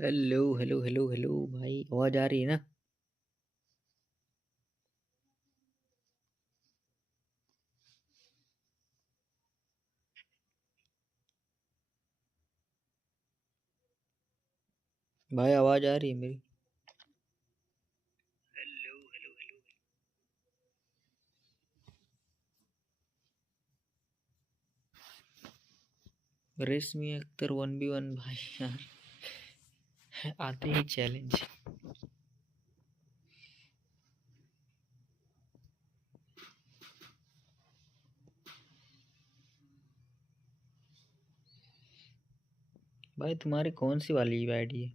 Hello hello hello hello भाई, आवाज आ रही है ना? भाई आवाज आ रही है मेरी? Hello hello hello. रेशमी अख्तर 1v1 भाई यार आते ही चैलेंज। भाई तुम्हारी कौन सी वाली आईडी है?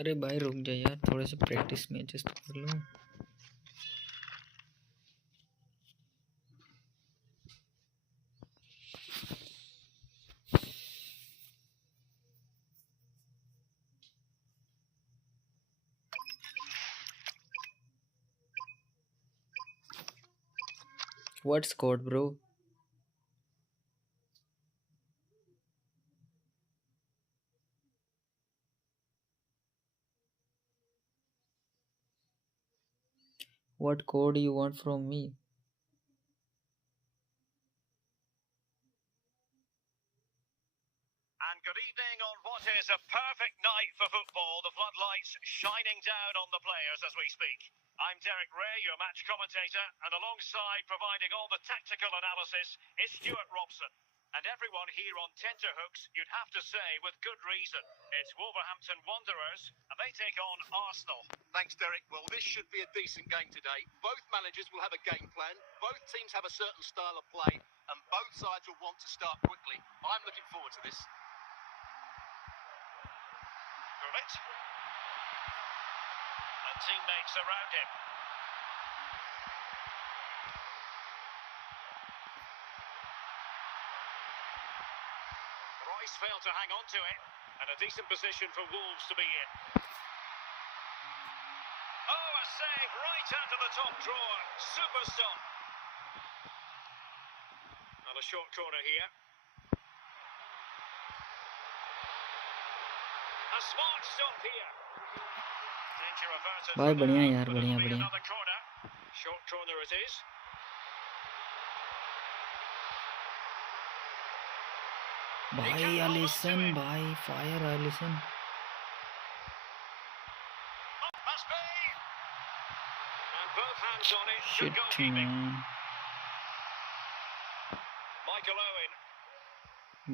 अरे भाई रुक जा यार, थोड़े से प्रैक्टिस मैचेस तो कर लो। What score bro? What code you want from me? And good evening on what is a perfect night for football. The floodlights shining down on the players as we speak. I'm Derek Ray, your match commentator, and alongside providing all the tactical analysis is Stuart Robson. And everyone here on tenterhooks, you'd have to say with good reason. It's Wolverhampton Wanderers, and they take on Arsenal. Thanks, Derek. Well, this should be a decent game today. Both managers will have a game plan. Both teams have a certain style of play, and both sides will want to start quickly. I'm looking forward to this. Gullit. And teammates around him. Royce failed to hang on to it, and a decent position for Wolves to be in. Oh, a save right out of the top drawer. Super stop. And a short corner here. A smart stop here. Danger averted. भाई for बढ़िया now, यार, but बढ़िया it'll be बढ़िया। another corner. Short corner it is. भाई Alisson, भाई fire Alisson. Must be. And both hands on it. Good shit goalkeeping. Man. Michael Owen.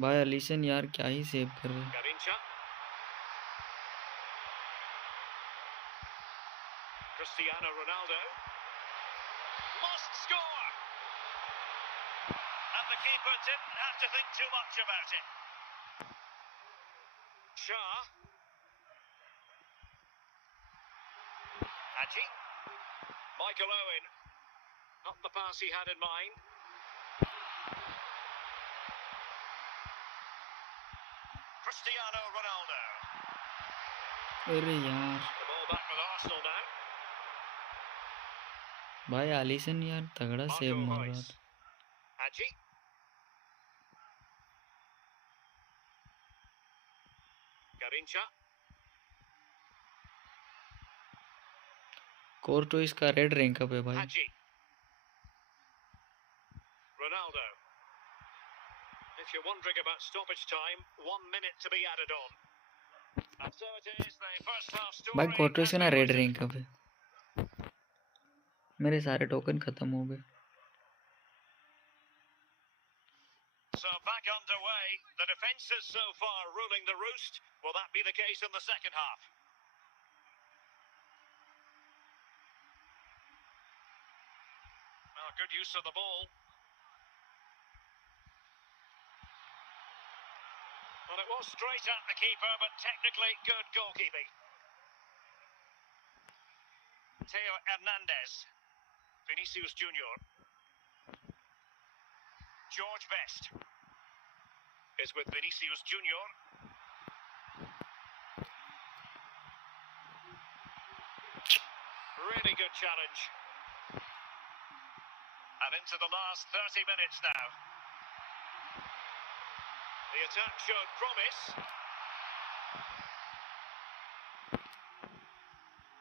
भाई Alisson यार क्या ही सेव कर रहे। Garincha. Cristiano Ronaldo. Must score. And the keeper didn't have to think too much about it. Shah. Hadji. Michael Owen. Not the pass he had in mind. Cristiano Ronaldo. अरे यार The ball back with Arsenal now. भाई Alisson यार तगड़ा save Marco मार रहा Reus. था। Hadji. Garincha. कोर्टो इसका red rank up है भाई। Hadji. Ronaldo. If you're wondering about stoppage time, 1 minute to be added on. And so it is, the first half story. भाई कोर्टो इसका ना has red been rank up है। मेरे सारे token खत्म हो गए। So back underway, the defences so far ruling the roost. Will that be the case in the second half? Well, good use of the ball. Well, it was straight at the keeper, but technically good goalkeeping. Teo Hernandez. Vinicius Junior. George Best. Is with Vinicius Junior. Really good challenge. And into the last 30 minutes now. The attack showed promise.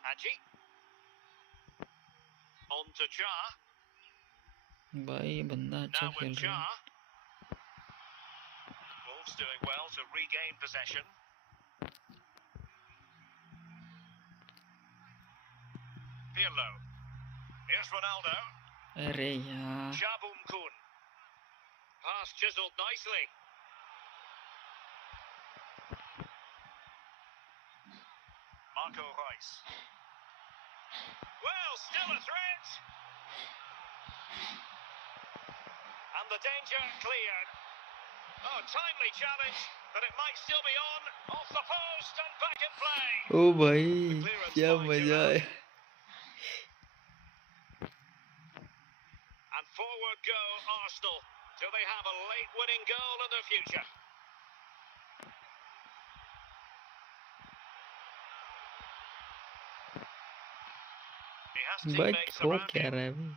Hadji. On to Cha. भाई ये बंदा अच्छा Now खेल with रहा Cha. है. Wolves doing well to regain possession. Pirlo. Here's Ronaldo. अरे यार. Shabum Kun. Pass chiseled nicely. Marco Reus. Well, still a threat. And the danger cleared. Oh, timely challenge, but it might still be on. Off the post and back in play. ओ भाई The clearance क्या by मजा Giroud. है. And forward go Arsenal. Do they have a late winning goal in their future? He has भाई teammates हो around क्या him. रहा है अभी.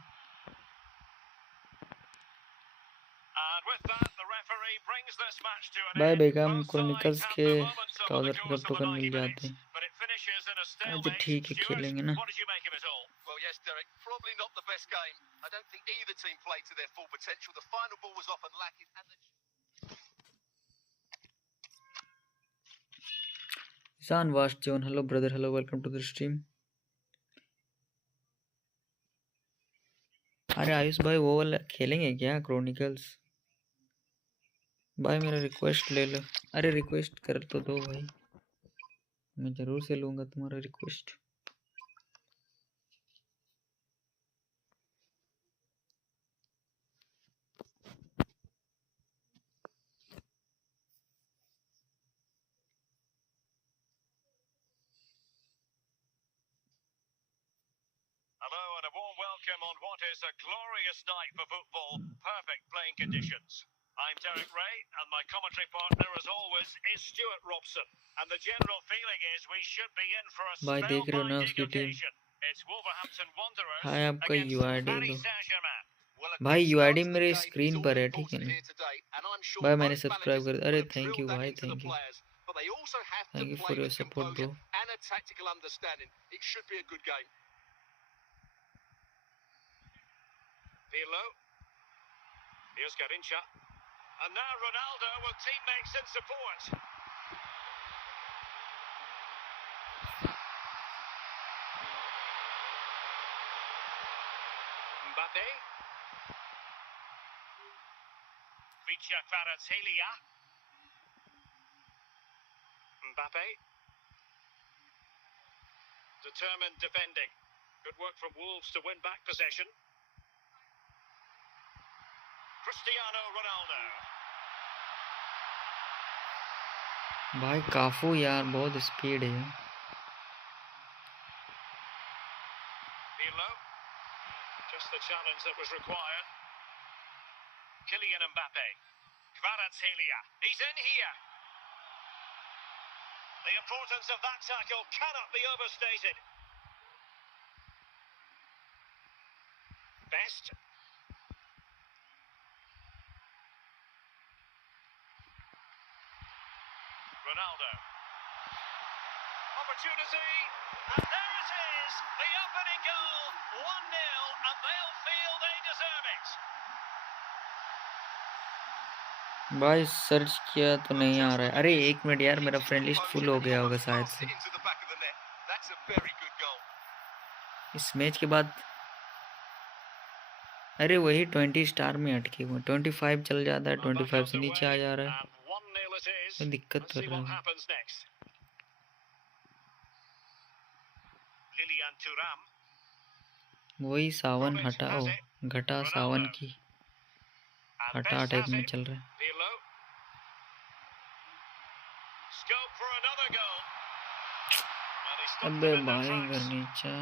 And with that, the referee brings this match to an भाई end. Begum Both chronicles sides have के their moments over the trouser course pickup of the token 90 मिल जाते minutes, हैं. but it finishes in a अच्छा stalemate. ठीक है Stuart, खेलेंगे ना. what did you make of it all? Well, yes, Derek, probably not the best game. I don't think either team played to their full potential. The final ball was often lacking. And Isan Vash John, hello brother, hello, welcome to the stream. अरे आयुष भाई वो वाला खेलेंगे क्या chronicles? भाई मेरा request ले लो. अरे रिक्वेस्ट कर तो दो भाई, मैं जरूर से लूंगा तुम्हारा request. Hello and a warm welcome on what is a glorious night for football. Perfect playing conditions. I'm Derek Ray and my commentary partner as always is Stuart Robson. And the general feeling is we should be in for a भाई देख रहे हो ना spellbinding उसकी team. occasion. It's Wolverhampton Wanderers हाय आपका against UID Paris दो. Saint-Germain. well, a भाई good UID start to the मेरे game. स्क्रीन It's पर all है, ठीक है important ना. here today, and I'm sure भाई मैंने both सब्सक्राइब managers कर. will अरे have thank you drilled that भाई, into the thank you. players, but they also have to thank you play for your with support composure bro. and a tactical understanding. It should be a good game. Pirlo. Here's Garincha. And now Ronaldo with teammates in support. Mbappe. Vicha Kvaratskhelia. Mbappe. Determined defending. Good work from Wolves to win back possession. Cristiano Ronaldo. भाई काफू यार बहुत speed है. Pirlo. Just the challenge that was required. Kylian Mbappe. Kvaratskhelia. He's in here. The importance of that tackle cannot be overstated. Best. Ronaldo. Opportunity. And there it is. The opening goal. 1-0 and they'll feel they deserve it. भाई search किया तो नहीं आ रहा है. अरे एक minute यार, मेरा फ्रेंड लिस्ट फुल हो गया होगा शायद से. इस मैच के बाद अरे वही 20 स्टार में अटके हुए. 25 चल जाता है, 25 से नीचे आ जा रहा है. दिक्कत कर रहा है. Lilian Thuram. वही सावन हटाओ, घटा सावन की हटा टाइप में चल रहा है. Pirlo. Scope for another goal. And he stopped अबे them in their भाई tracks. गर्नीचा.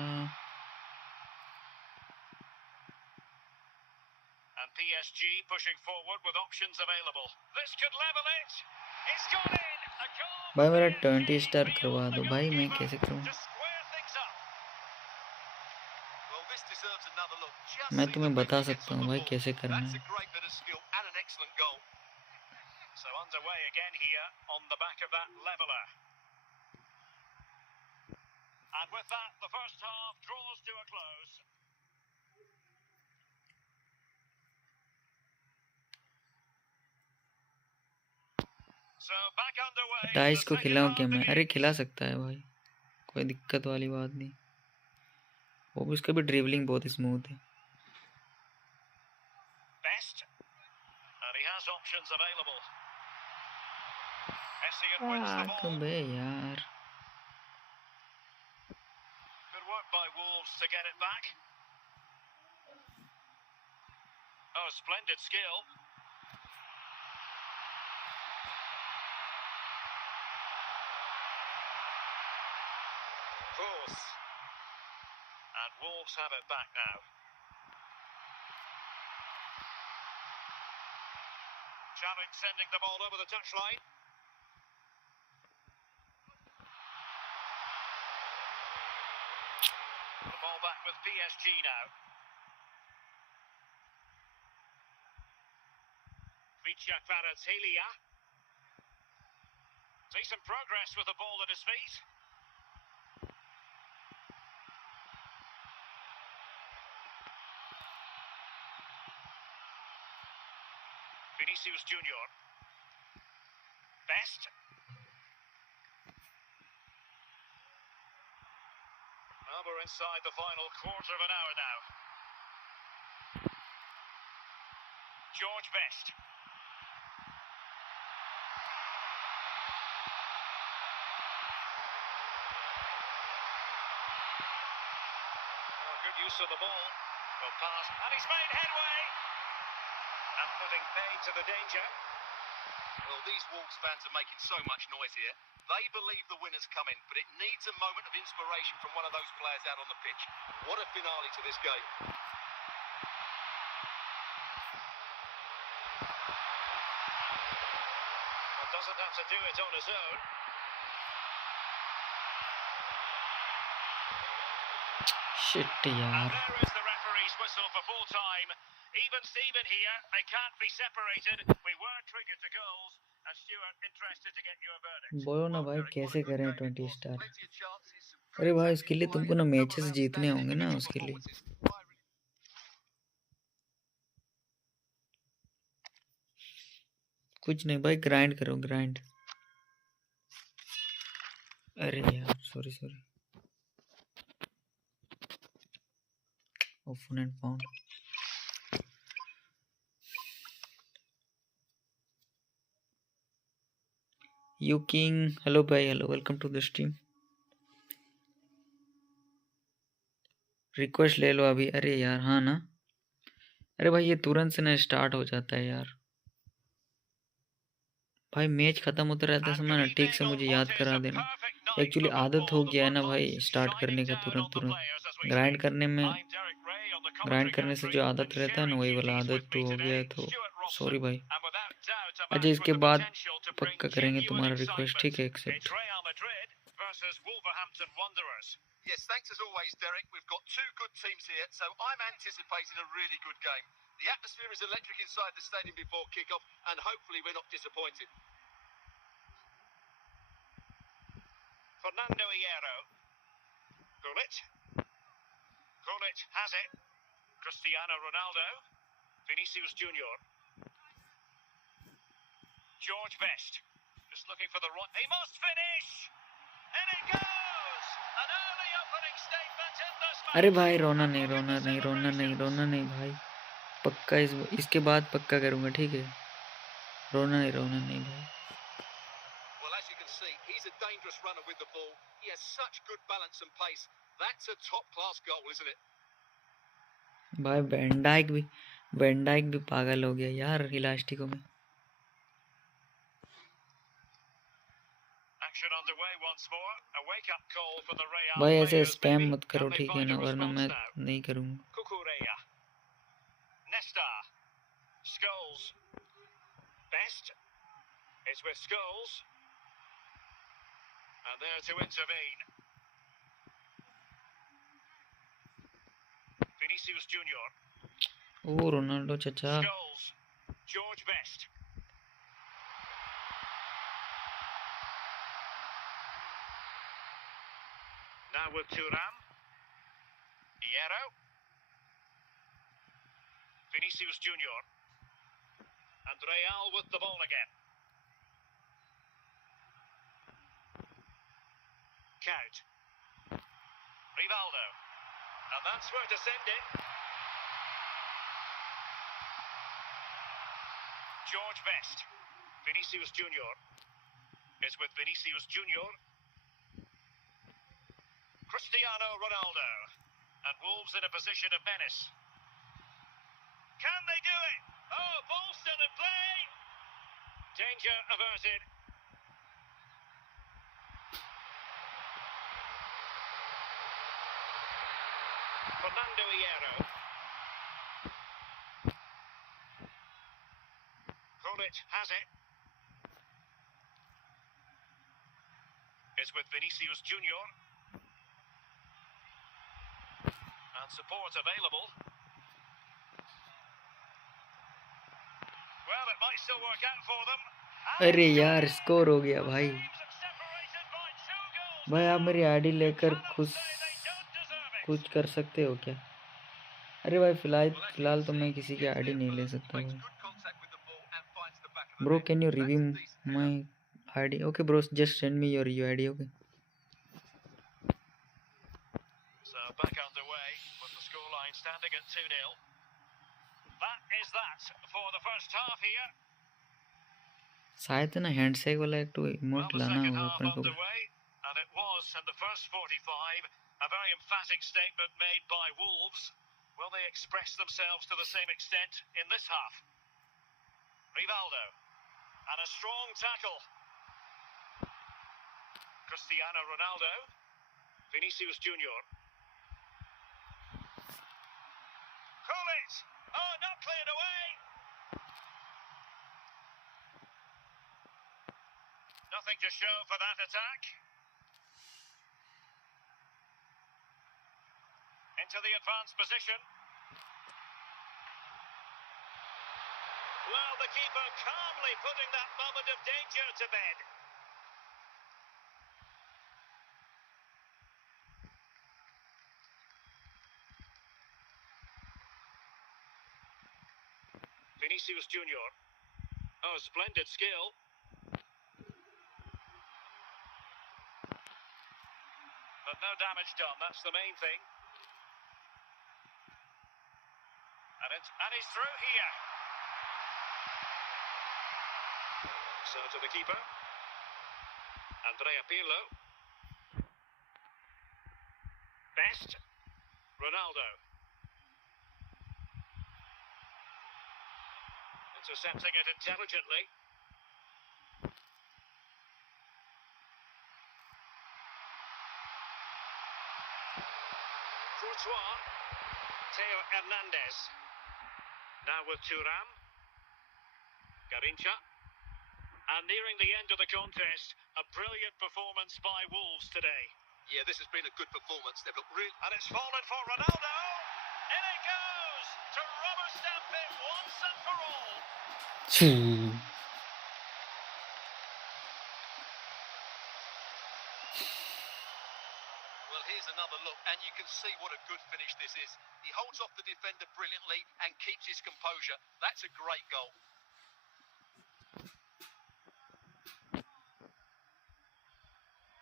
And PSG pushing forward with options available. This could level it. It's gone in. A goal. भाई मेरा 20 स्टार करवा दो भाई, मैं कैसे करूं? To square things up. Well, this deserves another look. Just मैं see तुम्हें the way बता he gets सकता on हूँ the भाई ball. कैसे करना That's है. a great bit of skill and an excellent goal. So underway again here on the back of that leveller. And with that, the first half draws to a close. So back underway. 28 को खिलाऊं क्या मैं? अरे खिला सकता है भाई, कोई दिक्कत वाली बात नहीं. वो भी, उसका भी ड्रिबलिंग बहुत स्मूथ है. Best. And he has options available. Essien wins the ball. बे यार. Good work by Wolves to get it back. Oh, splendid skill. Cross. And Wolves have it back now. Challenge sending the ball over the touchline. The ball back with PSG now. Vicha Kvaratskhelia. Decent progress with the ball at his feet. Vinicius Junior. Best. Well, we're inside the final quarter of an hour now. George Best. Oh, good use of the ball. Well passed, and he's made headway. And putting paid to the danger. Well, these Wolves fans are making so much noise here. They believe the winner's coming, but it needs a moment of inspiration from one of those players out on the pitch. What a finale to this game. Well, doesn't have to do it on his own. Shit यार. And there is the referee's whistle for full time. Even Steven here, they can't be separated. We were triggered to goals, and Stuart, interested to get your verdict. बोलो ना भाई कैसे करें 20 star. अरे भाई उसके लिए तुमको ना मैचेस जीतने होंगे ना, उसके लिए. कुछ नहीं भाई, ग्राइंड करो ग्राइंड. अरे यार sorry sorry. Opponent found. You King, hello bhai, hello, welcome to the stream. Request ले लो अभी. अरे यार हाँ ना. अरे भाई ये तुरंत से ना स्टार्ट हो जाता है यार. भाई मैच खत्म होता रहता है समय ना, ठीक से मुझे याद करा देना. एक्चुअली आदत हो गया है ना भाई स्टार्ट करने का तुरंत तुरंत. ग्राइंड करने से जो आदत रहता है ना, वही वाला आदत तो हो गया है. तो सॉरी भाई. अच्छा इसके बाद पक्का करेंगे तुम्हारा रिक्वेस्ट, ठीक है? Accept. Yes, thanks as always, Derek. We've got two good teams here, so I'm anticipating a really good game. The atmosphere is electric inside the stadium before kick-off, and hopefully we're not disappointed. Fernando Hierro. Gullit. Gullit has it. Cristiano Ronaldo. Vinicius Junior. George Best. Just looking for the right. He must finish! And it goes! An early opening statement in this match. अरे भाई रोना नहीं रोना नहीं रोना नहीं रोना नहीं भाई. पक्का इसके बाद पक्का करूँगा, ठीक है? रोना नहीं भाई. Well, as you can see, he's a dangerous runner with the ball. He has such good balance and pace. That's a top-class goal, isn't it? भाई वेंडाइक भी पागल हो गया यार इलास्टिको में. Action underway once more. A wake-up call for the Real भाई ऐसे players, spam maybe. मत करो, Can they ठीक है find ना? a वरना response मैं now? नहीं करूँगा. Cucurella. Nesta. Best is with Scholes. And there to intervene. Vinicius Junior. Oh Ronaldo चचा। Scholes. George Best. Now with Thuram. Hierro. Vinicius Junior. And Real with the ball again. Count. Rivaldo. And that's where to send it. George Best. Vinicius Junior. Is with Vinicius Junior. Cristiano Ronaldo. And Wolves in a position of menace. Can they do it? Oh, ball still in play. Danger averted. Fernando Hierro. Kronic has it. Is with Vinicius Junior. And support available. Well, it might still work out for them. अरे यार score हो गया भाई। भाई आप मेरी ID लेकर कुछ कर सकते हो क्या? अरे भाई फिलहाल तो मैं किसी की आईडी नहीं ले सकता भाई। Bro can you review my ID? Okay bro, just send me your ID. Okay So back underway with the scoreline standing at 2-0. That is that for the first half here. शायद ना handshake वाला एक तो Well, emote the लाना second होगा half अपने को। underway, and it was in the first 45 a very emphatic statement made by Wolves. Will they express themselves to the same extent in this half? Rivaldo, and a strong tackle. Cristiano Ronaldo, Vinicius Junior. Call it! Oh, not cleared away! Nothing to show for that attack. Into the advanced position. Well, the keeper calmly putting that moment of danger to bed. Vinicius Junior. Oh, splendid skill. But no damage done, that's the main thing. And he's through here. So to the keeper. Andrea Pirlo. Best. Ronaldo. Intercepting it intelligently. Courtois. Theo Hernandez. Now with Thuram. Garincha. And nearing the end of the contest, a brilliant performance by Wolves today. Yeah, this has been a good performance. They've looked really... And it's fallen for Ronaldo. In it goes to rubber stamp it once and for all. Well, here's another look, and you can see what a good finish this is. He holds off the defender brilliantly and keeps his composure. That's a great goal.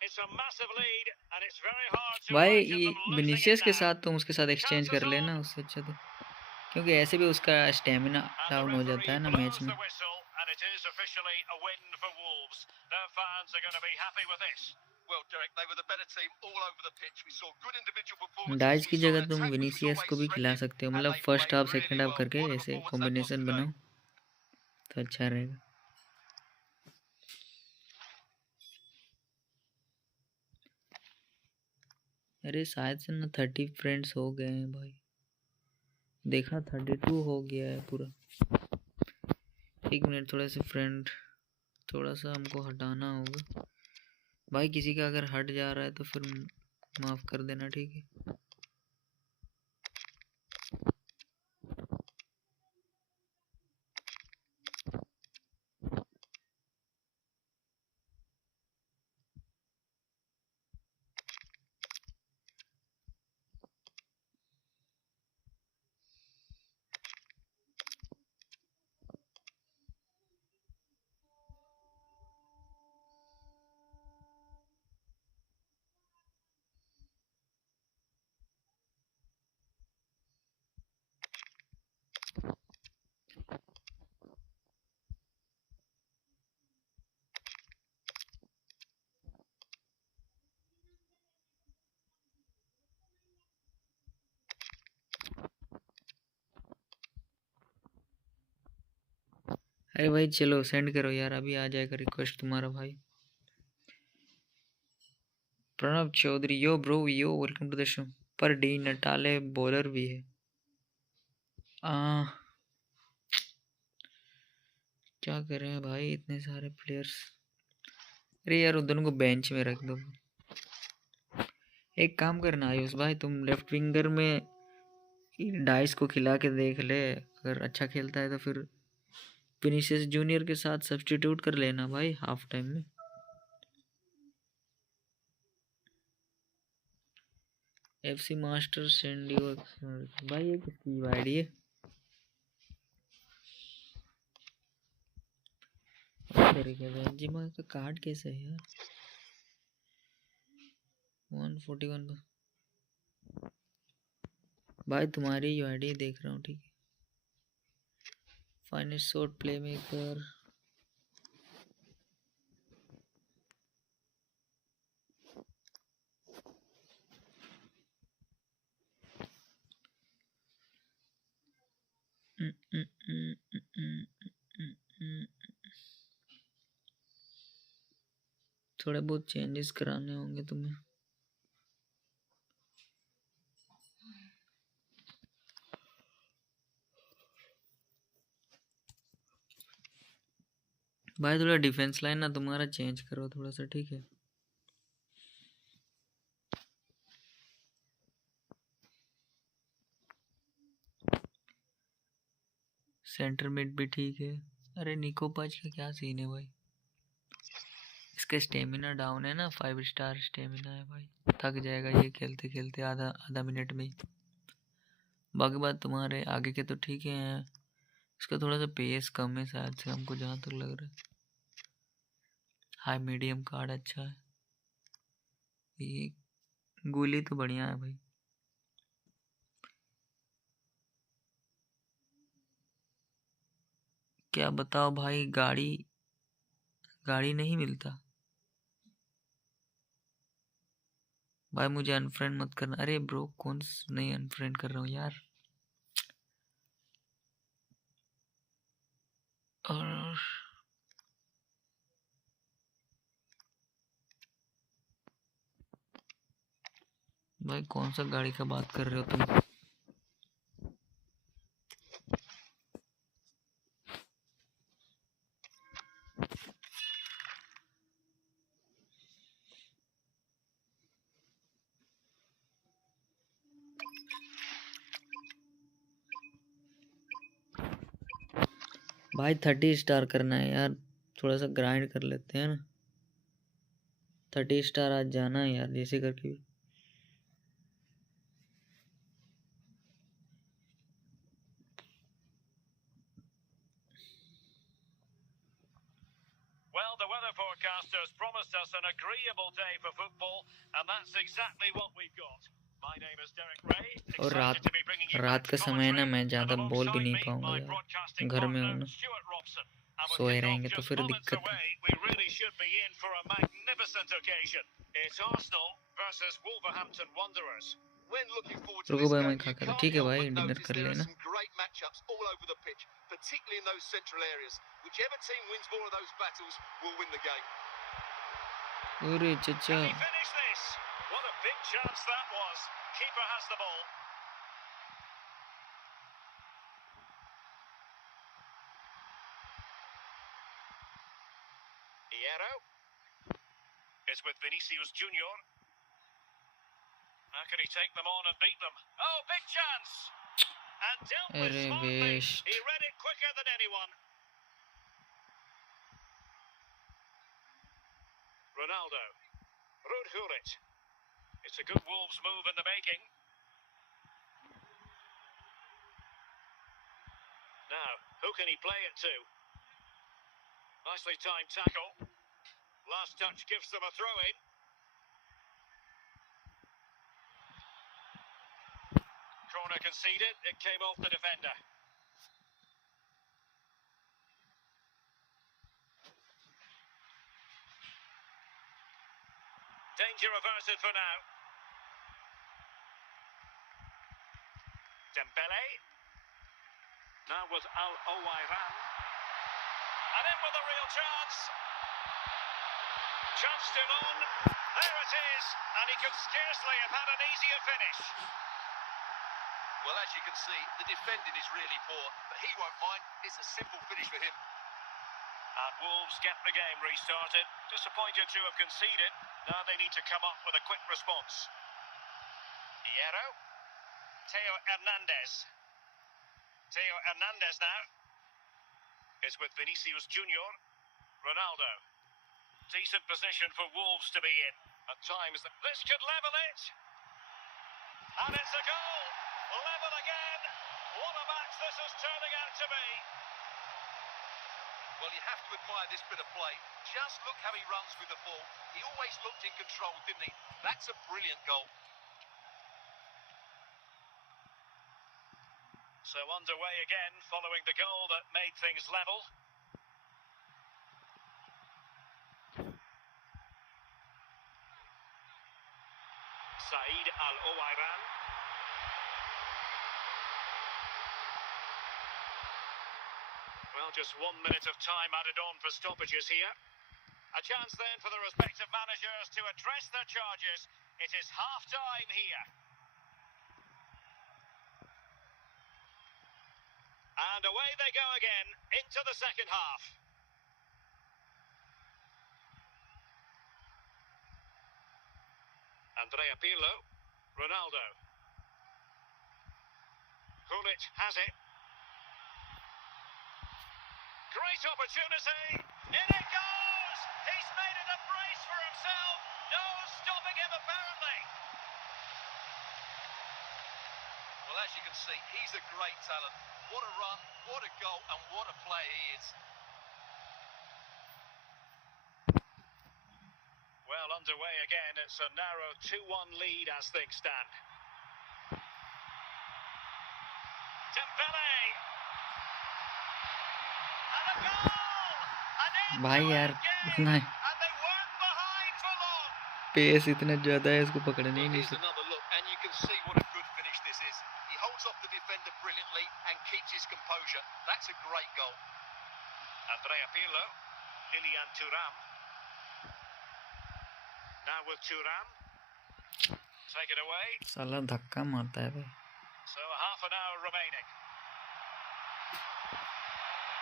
It's a massive lead, and it's very hard to भाई imagine them losing Vinicius it के now. साथ तुम उसके साथ exchange कर लेना उससे अच्छा तो, क्योंकि ऐसे भी उसका स्टेमिना And the डाउन हो जाता है referee ना मैच blows में। the whistle, and it is officially a win for Wolves. Their fans are going to be happy with this. Well, Derek, they were the better team all over the pitch. We saw good individual performances. Dice की We saw जगह an तुम attack which was Vinicius always को भी खिला threatening, सकते हो, and मतलब they first played half really second half well. करके What a ऐसे performance that was combination today. बनाओ तो अच्छा रहेगा। अरे शायद से ना 30 फ्रेंड्स हो गए हैं भाई, देखा 32 हो गया है पूरा। एक मिनट, थोड़ा सा फ्रेंड, थोड़ा सा हमको हटाना होगा भाई। किसी का अगर हट जा रहा है तो फिर माफ़ कर देना, ठीक है। अरे भाई चलो सेंड करो यार, अभी आ जाएगा रिक्वेस्ट तुम्हारा भाई। Pranav Chaudhary, yo bro, yo welcome to the show. पर डी नटाले बॉलर भी है। क्या कर रहे हैं भाई इतने सारे प्लेयर्स। अरे यार उन दोनों को बेंच में रख दो। एक काम करना आयुष भाई, तुम लेफ्ट विंगर में डाइस को खिला के देख ले, अगर अच्छा खेलता है तो फिर विनीसियस जूनियर के साथ सब्स्टिट्यूट कर लेना भाई हाफ टाइम में। एफसी मास्टर सेंडी भाई, ये किसकी आईडी है? बेंजिमा का कार्ड कैसे है यार? 141 भाई, तुम्हारी आईडी देख रहा हूँ, ठीक है। फाइनेस्ट शॉट प्ले मेकर, थोड़े बहुत चेंजेस कराने होंगे तुम्हें। भाई थोड़ा डिफेंस लाइन ना तुम्हारा चेंज करो थोड़ा सा, ठीक है। सेंटर मिड भी ठीक है। अरे निको पाज का क्या सीन है भाई? इसका स्टेमिना डाउन है ना, 5 स्टार स्टेमिना है भाई, थक जाएगा ये खेलते खेलते आधा आधा मिनट में ही। बाकी बात तुम्हारे आगे के तो ठीक है, इसका थोड़ा सा पेस कम है शायद से, हमको जहाँ तक लग रहा है। हाई मीडियम कार्ड अच्छा है, ये गोली तो बढ़िया है भाई। क्या बताओ भाई, गाड़ी गाड़ी नहीं मिलता भाई। मुझे अनफ्रेंड मत करना। अरे ब्रो कौन नहीं अनफ्रेंड कर रहा हूँ यार। और भाई कौन सा गाड़ी का बात कर रहे हो तुम? भाई 30 स्टार करना है यार, थोड़ा सा ग्राइंड कर लेते हैं ना। 30 स्टार आज जाना है यार, जैसे करके भी। Well, the weather forecasters promised us an agreeable day for football, and that's exactly what we've got. My name is Derek Ray, और excited to be bringing you रात का समय है ना, मैं and ज़्यादा बोल भी alongside नहीं me, पाऊंगा my यार, broadcasting घर में हूँ partner, ना, Stuart Robson. And with सोए kickoff रहेंगे तो just फिर moments दिक्कत है। away, we really should be in for a magnificent occasion. It's Arsenal versus Wolverhampton Wanderers. When looking forward to रुको this भाई, game, मैं you खा कर, can't ठीक है help भाई, but डिनर notice कर there are लेना। some great matchups all over the pitch, particularly in those central areas. Whichever team wins more of those battles will win the game. अरे चचा, Can he finish this? What a big chance that was. Keeper has the ball. Hierro is with Vinicius Junior. How can he take them on and beat them? Oh, big chance! And dealt with smartly. He read it quicker than anyone. Ronaldo. Rudhulit. It's a good Wolves move in the making. Now, who can he play it to? Nicely timed tackle. Last touch gives them a throw-in. Corner conceded. It came off the defender. Danger averted for now. Dembele. Now with Al-Owairan. And in with a real chance. Chance still on. There it is. And he could scarcely have had an easier finish. Well, as you can see, the defending is really poor, but he won't mind. It's a simple finish for him. And Wolves get the game restarted. Disappointed to have conceded. Now they need to come up with a quick response. Hierro. Theo Hernandez. Theo Hernandez now is with Vinicius Junior. Ronaldo. Decent position for Wolves to be in. At times, this could level it. And it's a goal. Level again. What a match this is turning out to be. Well, you have to admire this bit of play. Just look how he runs with the ball. He always looked in control, didn't he? That's a brilliant goal. So underway again, following the goal that made things level. Said Al-Owairan. Well, just 1 minute of time added on for stoppages here. A chance then for the respective managers to address their charges. It is half-time here. And away they go again, into the second half. Andrea Pirlo, Ronaldo. Gullit has it. Great opportunity. In it goes. He's made it a brace for himself. No stopping him apparently. Well, as you can see, he's a great talent. What a run, what a goal, and what a player he is. Well, underway again. It's a narrow 2-1 lead as things stand. Dembele. And a goal! भाई यार इतना And they weren't behind for long. Pace इतना ज्यादा है इसको पकड़ने ही नहीं Here's सकता. another look, and you can see what a good finish this is. He holds off the defender brilliantly and keeps his composure. That's a great goal. Andrea Pirlo. Lilian Thuram. Now with Thuram. Take it away. साला धक्का मारता है भाई. So half an hour remaining.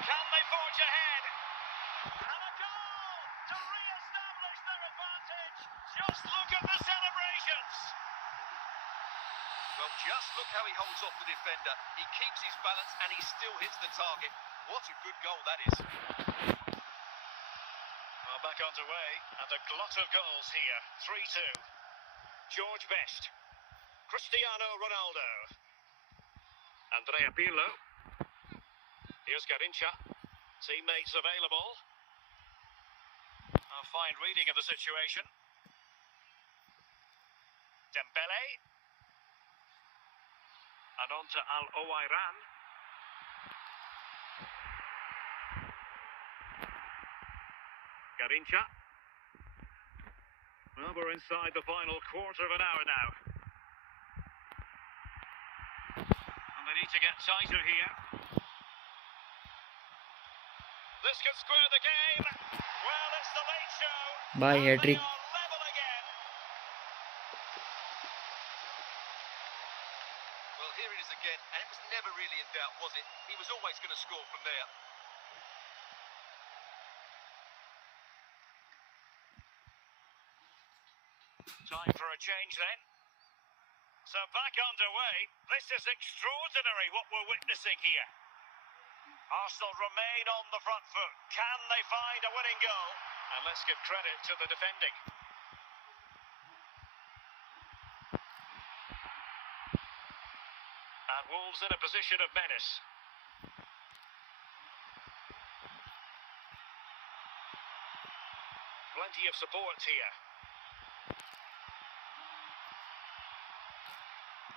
Can they forge ahead? And a goal to re-establish their advantage. Just look at the celebrations. Well, just look how he holds off the defender. He keeps his balance and he still hits the target. What a good goal that is. Well, back underway, and a glut of goals here. 3-2. George Best. Cristiano Ronaldo. Andrea Pirlo. Here's Garincha. Teammates available. A fine reading of the situation. Dembele. And on to Al-Owairan. Garincha. Well, we're inside the final quarter of an hour now. And they need to get tighter here. This could square the game. Well, it's the late show. Bye, And hat-trick. they are level again. Well, here it is again, and it was never really in doubt, was it? He was always going to score from there. Time for a change then. So back underway. This is extraordinary what we're witnessing here. Arsenal remain on the front foot. Can they find a winning goal? And let's give credit to the defending. And Wolves in a position of menace. Plenty of support here.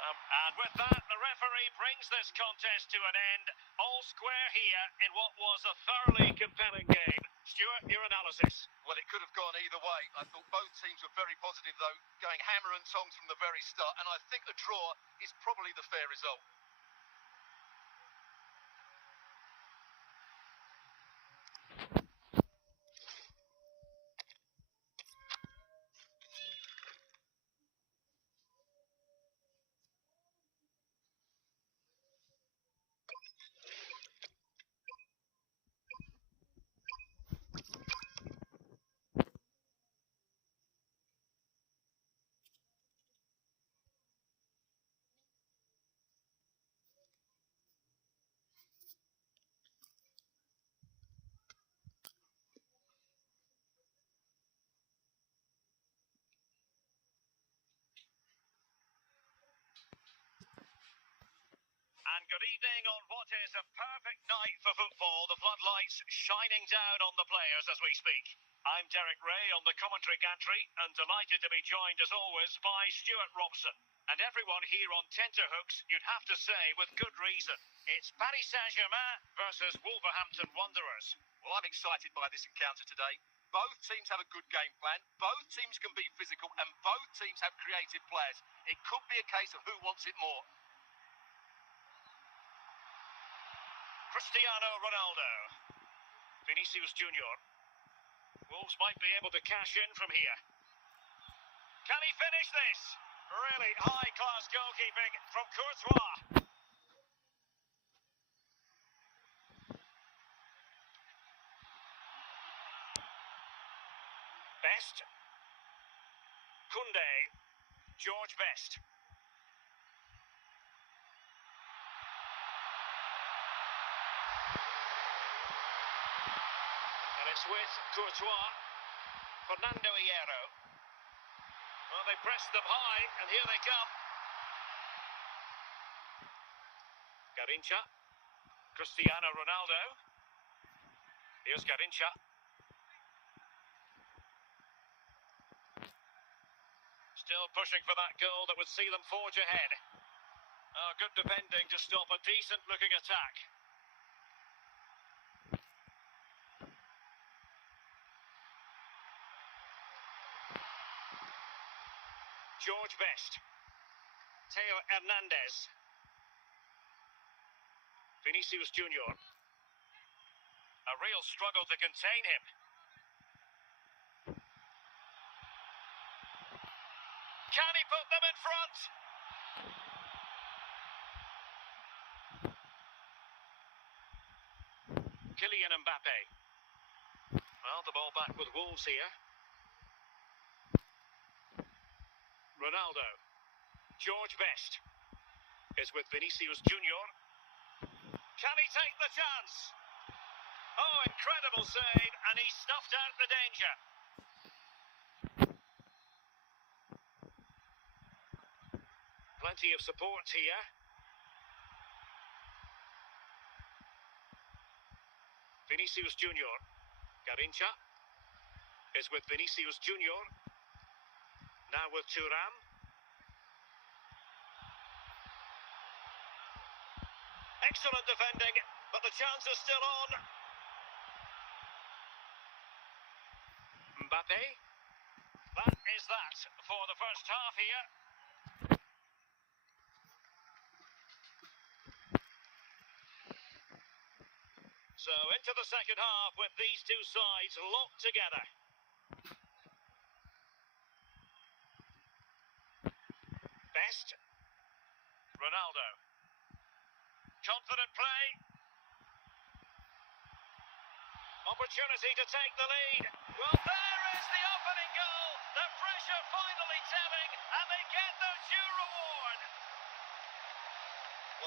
And with that, the referee brings this contest to an end. All square here in what was a thoroughly compelling game. Stuart, your analysis? Well, it could have gone either way. I thought both teams were very positive, though, going hammer and tongs from the very start. And I think a draw is probably the fair result. And good evening on what is a perfect night for football. The floodlights shining down on the players as we speak. I'm Derek Ray on the commentary gantry and delighted to be joined as always by Stuart Robson. And everyone here on tenterhooks, you'd have to say with good reason. It's Paris Saint-Germain versus Wolverhampton Wanderers. Well, I'm excited by this encounter today. Both teams have a good game plan. Both teams can be physical and both teams have creative players. It could be a case of who wants it more. Cristiano Ronaldo. Vinicius Junior. Wolves might be able to cash in from here. Can he finish this? Really high-class goalkeeping from Courtois. Best. Koundé. George Best. And it's with Courtois. Fernando Hierro. Well, they pressed them high, and here they come. Garrincha. Cristiano Ronaldo. Here's Garrincha. Still pushing for that goal that would see them forge ahead. Oh, good defending to stop a decent-looking attack. George Best. Theo Hernandez. Vinicius Junior. A real struggle to contain him. Can he put them in front? Kylian Mbappe. Well, the ball back with Wolves here. Ronaldo. George Best is with Vinicius Junior. Can he take the chance? Oh, incredible save, and he snuffed out the danger. Plenty of support here. Vinicius Junior. Garrincha is with Vinicius Junior. Now with Thuram. Excellent defending, but the chance is still on. Mbappe. That is that for the first half here. So into the second half with these two sides locked together. Best. Ronaldo. Confident play. Opportunity to take the lead. Well, there is the opening goal. The pressure finally telling.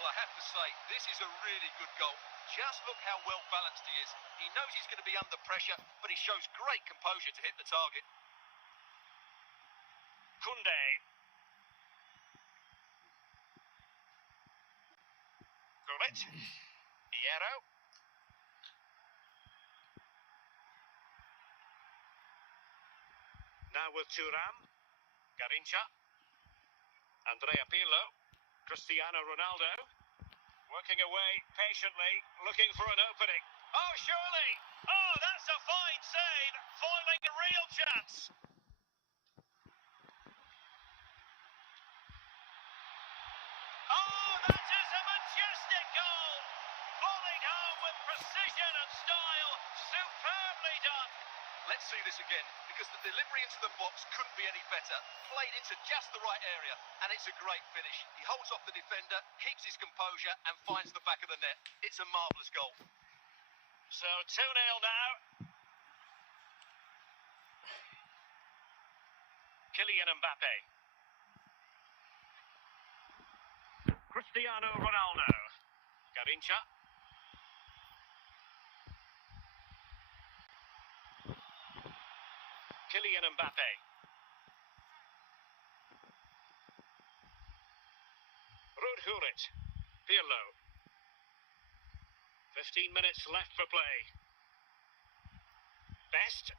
I have to say, this is a really good goal. Just look how well balanced he is. He knows he's going to be under pressure, but he shows great composure to hit the target. Kunde. Gullit. Hierro. Now with Thuram. Garincha. Andrea Pirlo. Cristiano Ronaldo. Working away patiently, looking for an opening. Oh, surely! Oh, that's a fine save, foiling a real chance. Oh, that is a majestic goal! Volleyed home with precision and style, superbly done. Let's see this again, because the delivery into the box couldn't be any better. Played into just the right area, and it's a great finish. He holds off the defender, keeps his composure, and finds the back of the net. It's a marvellous goal. So 2-0 now. Kylian Mbappe. Cristiano Ronaldo. Garincha. Kylian Mbappe. Ruud Gullit. Pirlo. 15 minutes left for play. Best.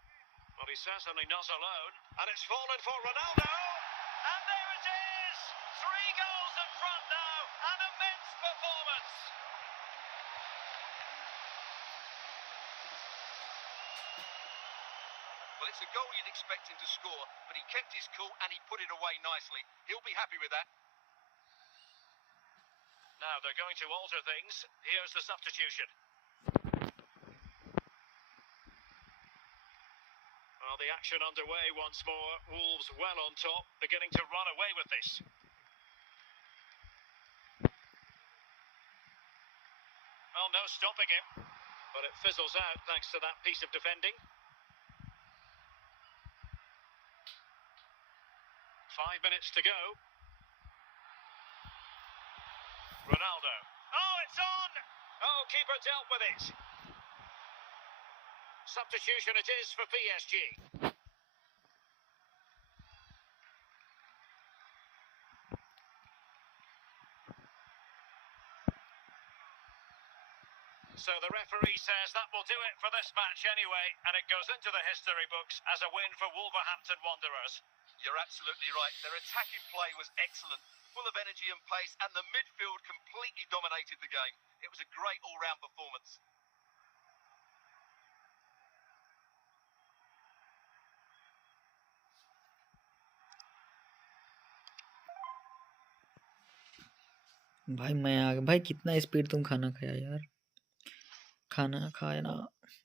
Well, he's certainly not alone. And it's fallen for Ronaldo. And there it is! 3 goals in front now. An immense performance. Well, it's a goal you'd expect him to score, but he kept his cool and he put it away nicely. He'll be happy with that. Now they're going to alter things. Here's the substitution. Well, the action underway once more. Wolves well on top, beginning to run away with this. Well, no stopping him, but it fizzles out thanks to that piece of defending. 5 minutes to go. Ronaldo. Oh, it's on! Oh, keeper dealt with it. Substitution it is for PSG. So the referee says that will do it for this match anyway, and it goes into the history books as a win for Wolverhampton Wanderers. You're absolutely right. Their attacking play was excellent, full of energy and pace, and the midfield completely dominated the game. It was a great all-round performance. भाई मैं आ गया भाई। कितना speed तुम खाना खाया यार, खाना खाया ना,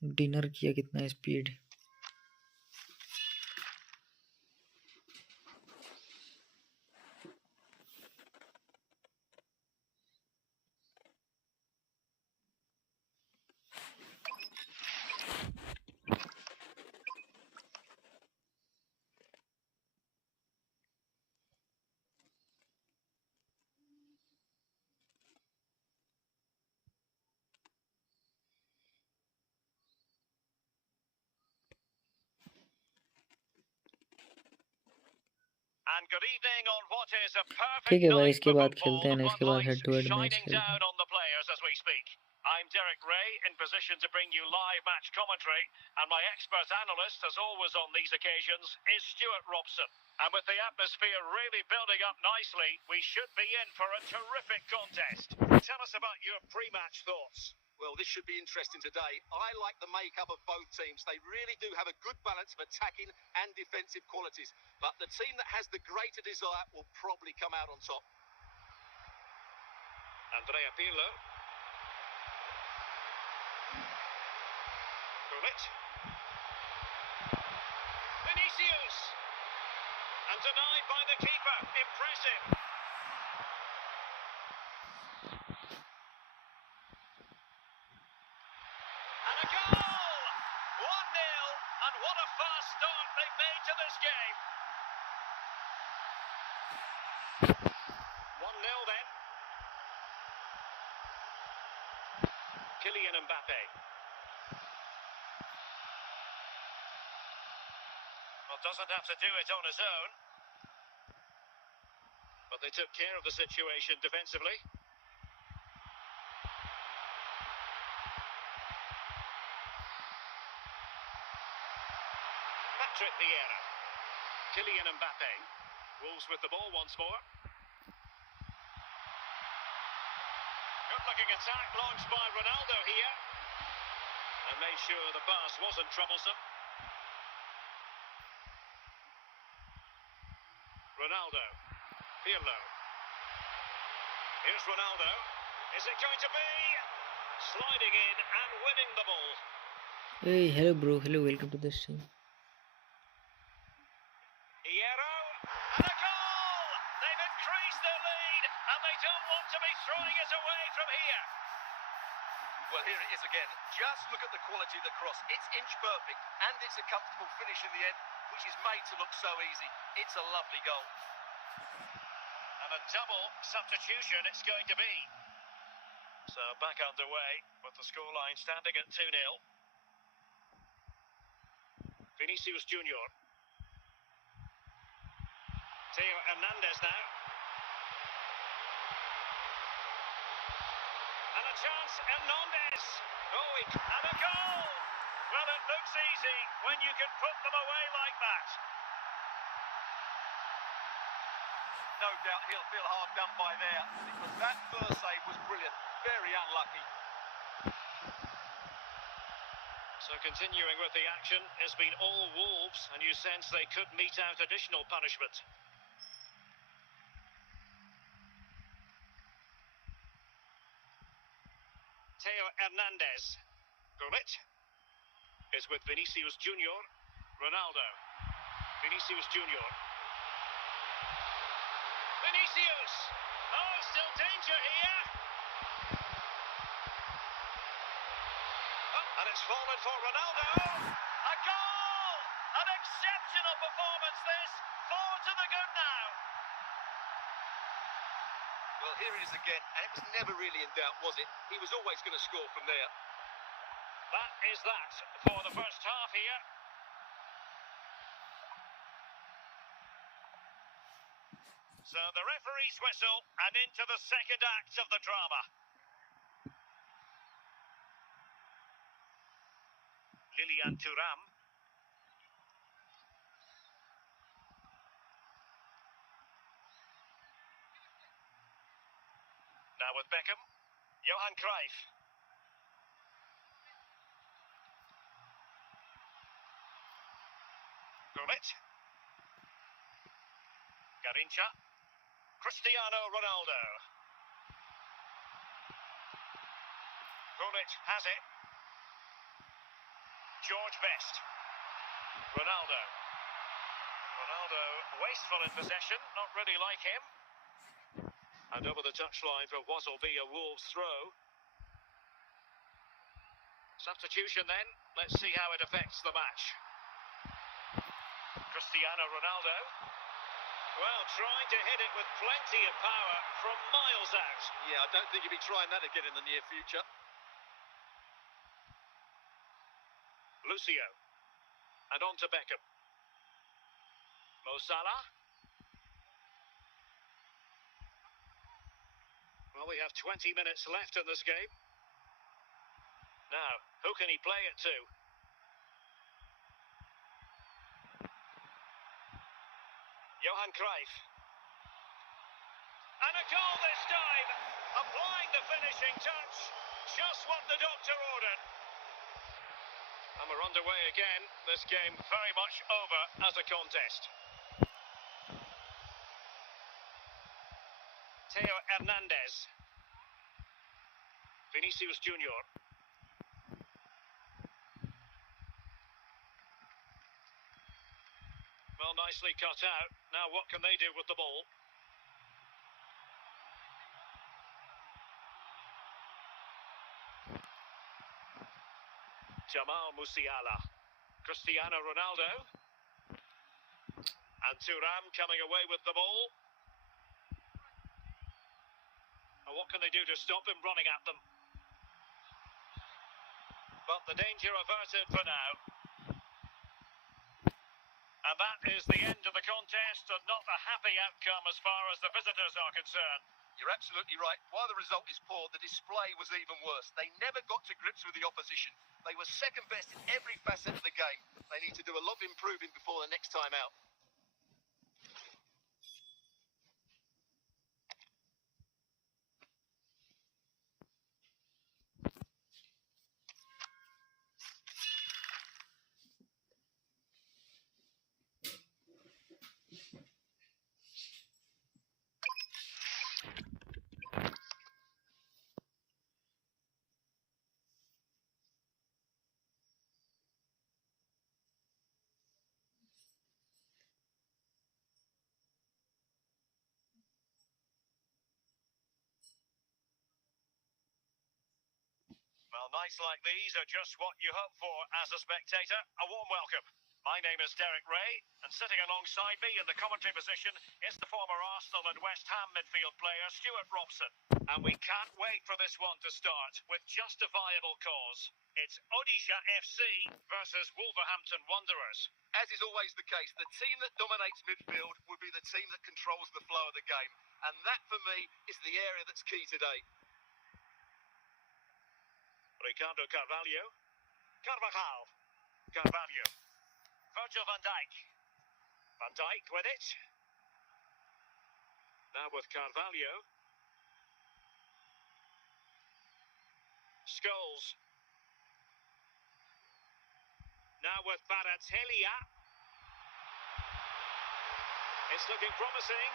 डिनर किया, कितना speed. And good evening on what is a perfect ठीक है भाई, night इसके for बाद football. खेलते हैं The ना, इसके बाद floodlights head to head match shining खेलते down हैं। on the players as we speak. I'm Derek Ray, in position to bring you live match commentary, and my expert analyst, as always on these occasions, is Stuart Robson. And with the atmosphere really building up nicely, we should be in for a terrific contest. Tell us about your pre-match thoughts. Well, this should be interesting today. I like the makeup of both teams. They really do have a good balance of attacking and defensive qualities. But the team that has the greater desire will probably come out on top. Andrea Pirlo. Gullit. Vinicius. And denied by the keeper. Impressive. And a goal! 1-0, and what a fast start they've made to this game. 1-0 then. Kylian Mbappe. Well, doesn't have to do it on his own. But they took care of the situation defensively. Patrick Vieira. Kylian Mbappe. Wolves with the ball once more. Good-looking attack launched by Ronaldo here. And made sure the pass wasn't troublesome. Ronaldo. Pirlo. Here's Ronaldo. Is it going to be? Sliding in and winning the ball. Hey, hello bro, hello, welcome to the stream. Hierro, and a goal! They've increased their lead, and they don't want to be throwing it away from here. Well, here it is again. Just look at the quality of the cross. It's inch perfect, and it's a comfortable finish in the end, which is made to look so easy. It's a lovely goal. And a double substitution it's going to be. So back underway, with the scoreline standing at 2-0. Vinicius Junior. Theo Hernandez now. And a chance, Hernandez. Oh, and a goal! Well, it looks easy when you can put them away like that. No doubt he'll feel hard done by there, because that first save was brilliant. Very unlucky. So continuing with the action, it's been all Wolves, and you sense they could mete out additional punishment. Theo Hernandez. Gullit is with Vinicius Junior. Ronaldo. Vinicius Junior. Vinicius! Oh, still danger here. Oh, and it's fallen for Ronaldo. A goal! An exceptional performance this. 4 to the good now. Well, here it is again, and it was never really in doubt, was it? He was always going to score from there. That is that for the first half here. So the referee's whistle, and into the second act of the drama. Lilian Thuram. Now with Beckham. Johan Cruyff. Gullit. Garincha. Cristiano Ronaldo. Gullit has it. George Best. Ronaldo. Ronaldo wasteful in possession, not really like him. And over the touchline for what will be a Wolves throw. Substitution then. Let's see how it affects the match. Cristiano Ronaldo. Well, trying to hit it with plenty of power from miles out. Yeah, I don't think he'll be trying that again in the near future. Lucio. And on to Beckham. Mo Salah. Well, we have 20 minutes left in this game. Now, who can he play it to? Johan Cruyff. And a goal this time! Applying the finishing touch. Just what the doctor ordered. And we're underway again. This game very much over as a contest. Theo Hernandez. Vinicius Junior. Well, nicely cut out. Now what can they do with the ball? Jamal Musiala. Cristiano Ronaldo. And Thuram coming away with the ball. And what can they do to stop him running at them? But the danger averted for now. And that is the end of the contest, and not a happy outcome as far as the visitors are concerned. You're absolutely right. While the result is poor, the display was even worse. They never got to grips with the opposition. They were second best in every facet of the game. They need to do a lot of improving before the next time out. Well, nights like these are just what you hope for as a spectator. A warm welcome. My name is Derek Ray, and sitting alongside me in the commentary position is the former Arsenal and West Ham midfield player Stuart Robson. And we can't wait for this one to start with justifiable cause. It's Odisha FC versus Wolverhampton Wanderers. As is always the case, the team that dominates midfield will be the team that controls the flow of the game. And that, for me, is the area that's key today. Ricardo Carvalho. Carvalho. Virgil van Dijk. Van Dijk with it. Now with Carvalho. Scholes. Now with Barattaglia. It's looking promising.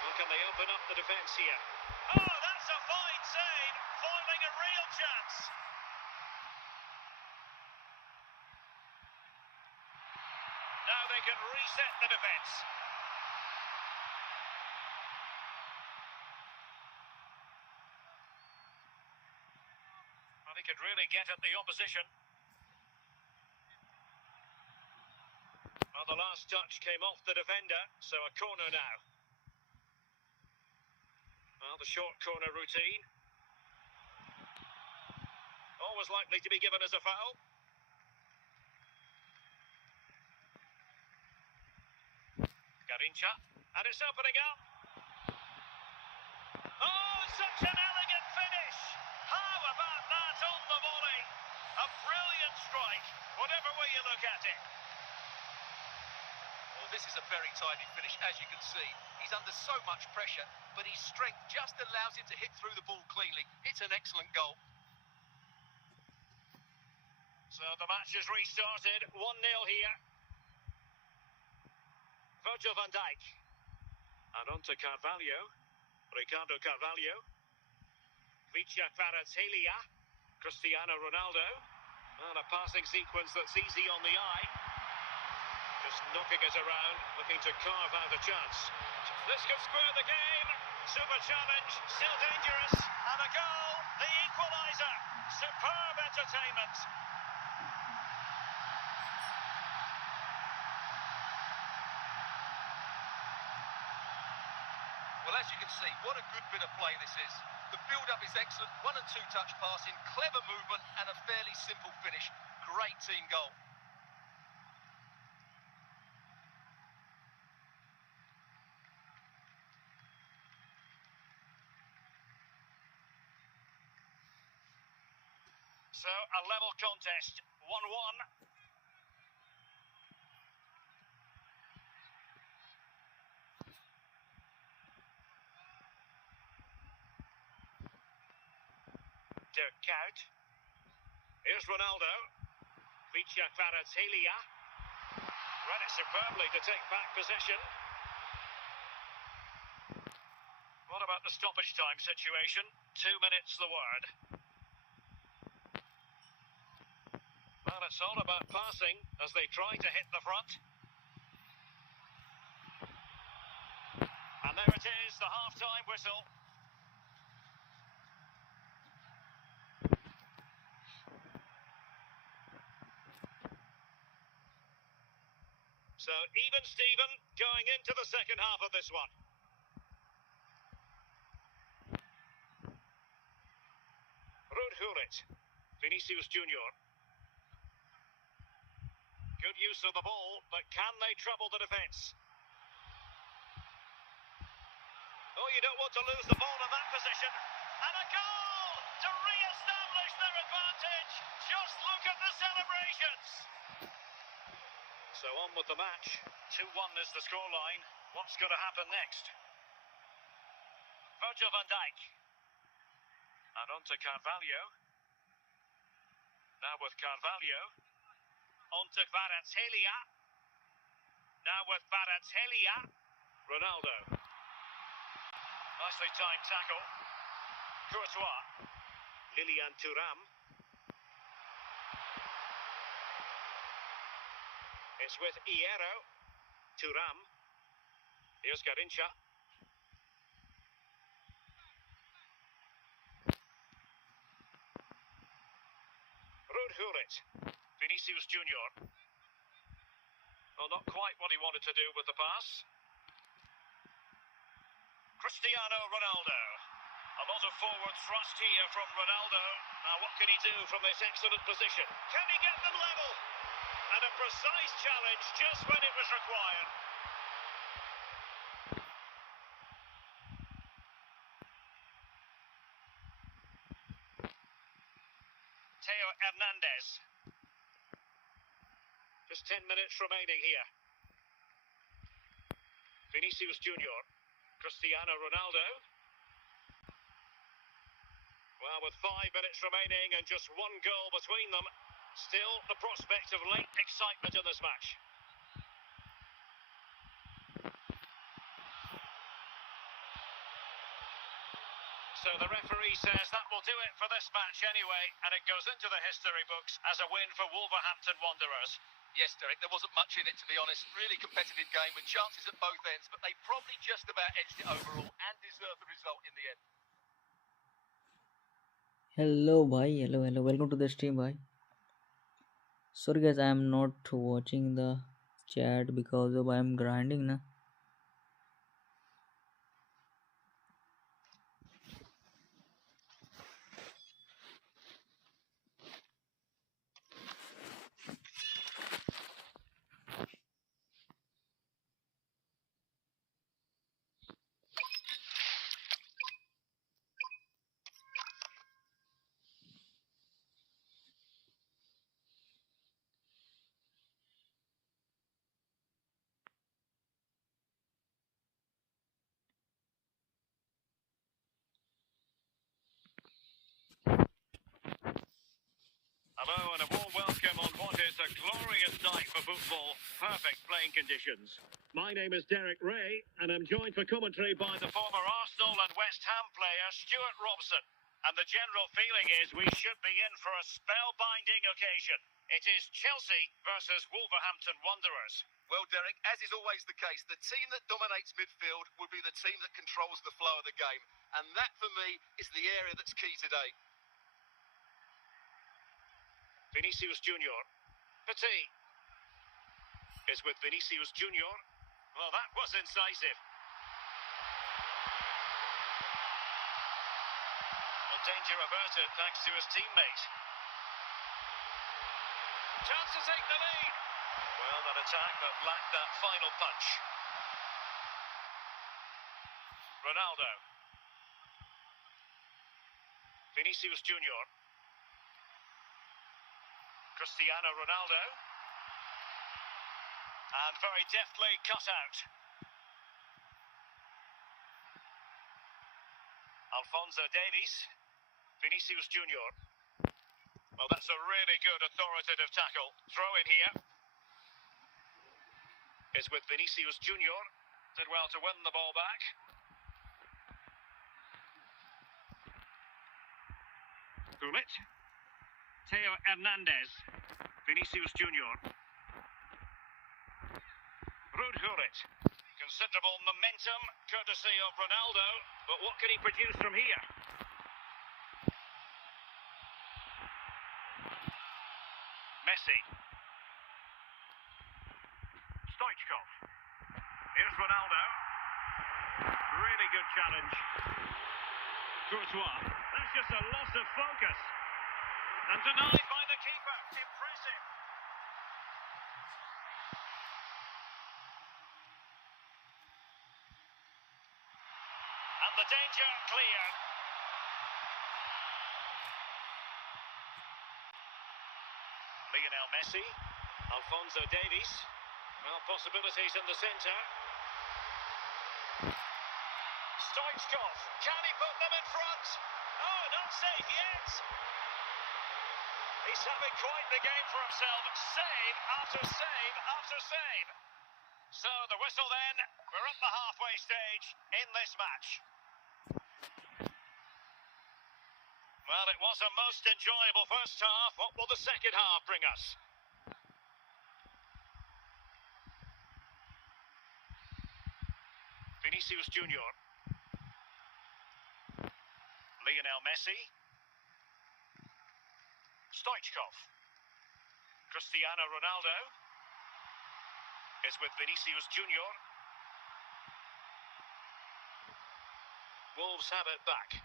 Well, can they open up the defence here? Oh, that's a fine save, foiling a real chance. Now they can reset the defence. Well, he could really get at the opposition. Well, the last touch came off the defender, so a corner now. Well, the short corner routine. Always likely to be given as a foul. Garincha, and it's opening up. Oh, such an elegant finish! How about that on the volley? A brilliant strike, whatever way you look at it. Well, this is a very tidy finish, as you can see. He's under so much pressure, but his strength just allows him to hit through the ball cleanly. It's an excellent goal. So the match has restarted, 1-0 here. Virgil van Dijk. And on to Carvalho. Ricardo Carvalho. Vicha Kvaratskhelia. Cristiano Ronaldo. And a passing sequence that's easy on the eye. Just knocking it around, looking to carve out a chance. This could square the game. Super challenge, still dangerous. And a goal, the equaliser. Superb entertainment. Well, as you can see, what a good bit of play this is. The build-up is excellent, 1- and 2-touch passing, clever movement and a fairly simple finish. Great team goal. So, a level contest, 1-1. Dirk Kuyt. Here's Ronaldo. Vicha Kvaratskhelia. Read it superbly to take back possession. What about the stoppage time situation? 2 minutes the word. Well, it's all about passing as they try to hit the front. And there it is, the half-time whistle. So, even Steven going into the second half of this one. Ruud Gullit. Vinicius Junior. Good use of the ball, but can they trouble the defence? Oh, you don't want to lose the ball in that position. And a goal to re-establish their advantage. Just look at the celebrations. So on with the match. 2-1 is the scoreline. What's going to happen next? Virgil van Dijk. And on to Carvalho. Now with Carvalho. On to Kvaratskhelia. Now with Kvaratskhelia. Ronaldo. Nicely timed tackle. Courtois. Lilian Thuram. It's with Hierro. Thuram. Here's Garrincha. Ruud Gullit. Vinicius Junior. Well, not quite what he wanted to do with the pass. Cristiano Ronaldo. A lot of forward thrust here from Ronaldo. Now what can he do from this excellent position? Can he get them level? And a precise challenge just when it was required. Theo Hernandez. Just 10 minutes remaining here. Vinicius Junior. Cristiano Ronaldo. Well, with 5 minutes remaining and just one goal between them, still the prospect of late excitement in this match. So the referee says that will do it for this match anyway, and it goes into the history books as a win for Wolverhampton Wanderers. Yes, Derek, there wasn't much in it, to be honest. Really competitive game with chances at both ends, but they probably just about edged it overall and deserved the result in the end. Hello bhai, hello, welcome to the stream bhai. Sorry guys, I am not watching the chat because of I am grinding na. Hello and a warm welcome on what is a glorious night for football. Perfect playing conditions. My name is Derek Ray and I'm joined for commentary by the former Arsenal and West Ham player Stuart Robson. And the general feeling is we should be in for a spellbinding occasion. It is Chelsea versus Wolverhampton Wanderers. Well, Derek, as is always the case, the team that dominates midfield would be the team that controls the flow of the game. And that, for me, is the area that's key today. Vinicius Junior. Petit is with Vinicius Junior. Well, that was incisive. Well, danger averted thanks to his teammate. Chance to take the lead. Well, that attack that lacked that final punch. Ronaldo. Vinicius Junior. Cristiano Ronaldo. And very deftly cut out. Alphonso Davies. Vinicius Junior. Well, that's a really good authoritative tackle. Throw in here. Is with Vinicius Junior. Did well to win the ball back. Gullit. Theo Hernandez. Vinicius Junior. Ruud Gullit. Considerable momentum, courtesy of Ronaldo. But what can he produce from here? Messi. Stoichkov. Here's Ronaldo. Really good challenge. Courtois. That's just a loss of focus. And denied by the keeper. Impressive. And the danger clear. Lionel Messi. Alphonso Davies. Well, possibilities in the centre. Stoichkov. Can he put them in front? Oh, not safe yet. He's having quite the game for himself. Save after save after save. So the whistle then. We're at the halfway stage in this match. Well, it was a most enjoyable first half. What will the second half bring us? Vinicius Junior. Lionel Messi. Stoichkov. Cristiano Ronaldo is with Vinicius Junior. Wolves have it back.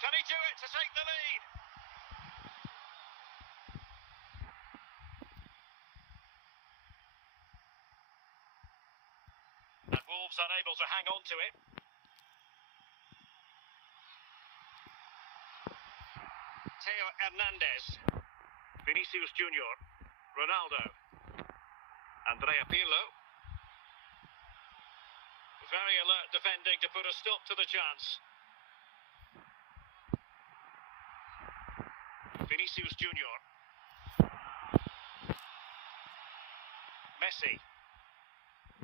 Can he do it to take the lead? And Wolves unable to hang on to it. Theo Hernandez. Vinicius Junior. Ronaldo. Andrea Pirlo. Very alert defending to put a stop to the chance. Vinicius Junior. Messi.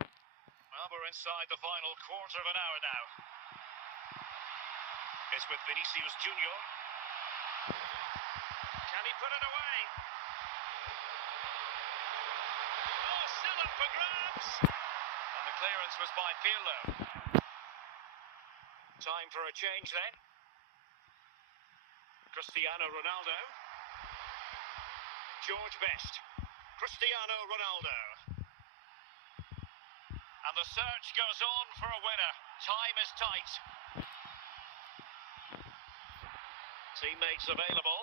Well, we're inside the final quarter of an hour now. It's with Vinicius Junior. Can he put it away? Oh, still up for grabs. And the clearance was by Pirlo. Time for a change then. Cristiano Ronaldo. George Best. Cristiano Ronaldo. And the search goes on for a winner. Time is tight. Teammates available.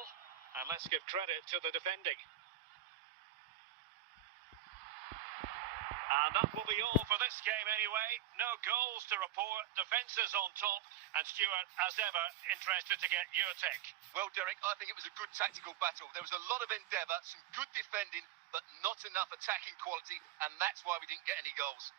And let's give credit to the defending. And that will be all for this game anyway. No goals to report. Defences on top. And Stuart, as ever, interested to get your take. Well, Derek, I think it was a good tactical battle. There was a lot of endeavour, some good defending, but not enough attacking quality, and that's why we didn't get any goals.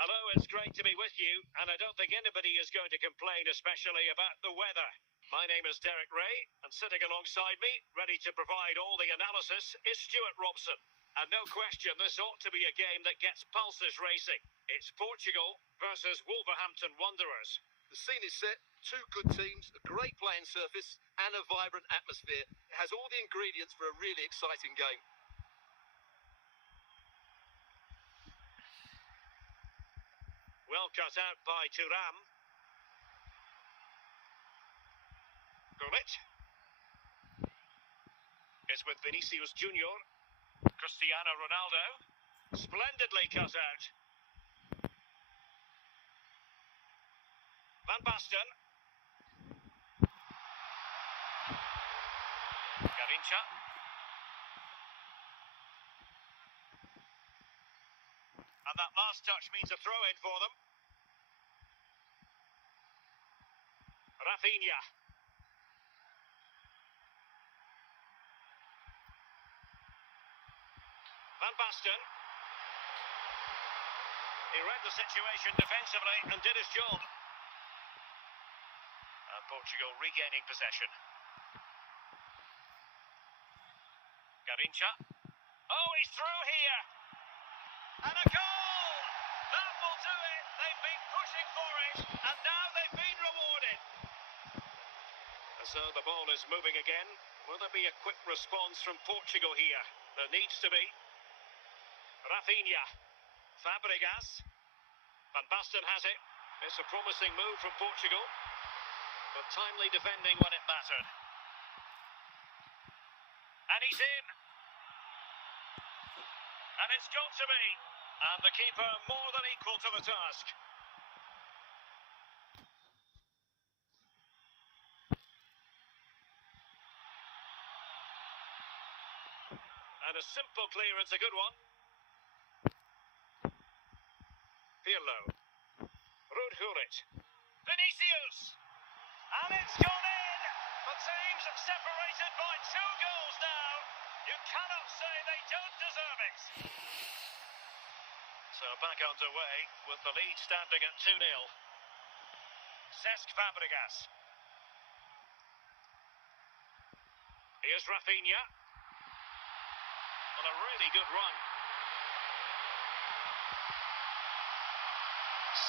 Hello, it's great to be with you, and I don't think anybody is going to complain, especially about the weather. My name is Derek Ray, and sitting alongside me, ready to provide all the analysis, is Stuart Robson. And no question, this ought to be a game that gets pulses racing. It's Portugal versus Wolverhampton Wanderers. The scene is set, two good teams, a great playing surface, and a vibrant atmosphere. It has all the ingredients for a really exciting game. Well cut out by Thuram. Gullit is with Vinicius Junior. Cristiano Ronaldo. Splendidly cut out. Van Basten. Garincha. And that last touch means a throw-in for them. Rafinha. Van Basten. He read the situation defensively and did his job. And Portugal regaining possession. Garincha. Oh, he's through here. And a goal! That will do it. They've been pushing for it, and now they've been rewarded. And so the ball is moving again. Will there be a quick response from Portugal here? There needs to be. Rafinha. Fabregas. Van Basten has it. It's a promising move from Portugal, but timely defending when it mattered. And he's in. And it's got to be. And the keeper more than equal to the task. And a simple clearance, a good one. Pirlo. Rudhurit. Vinicius. And it's gone in. The teams separated by 2 goals now. You cannot say they don't deserve it. So back underway with the lead standing at 2-0. Cesc Fabregas. Here's Rafinha. On a really good run.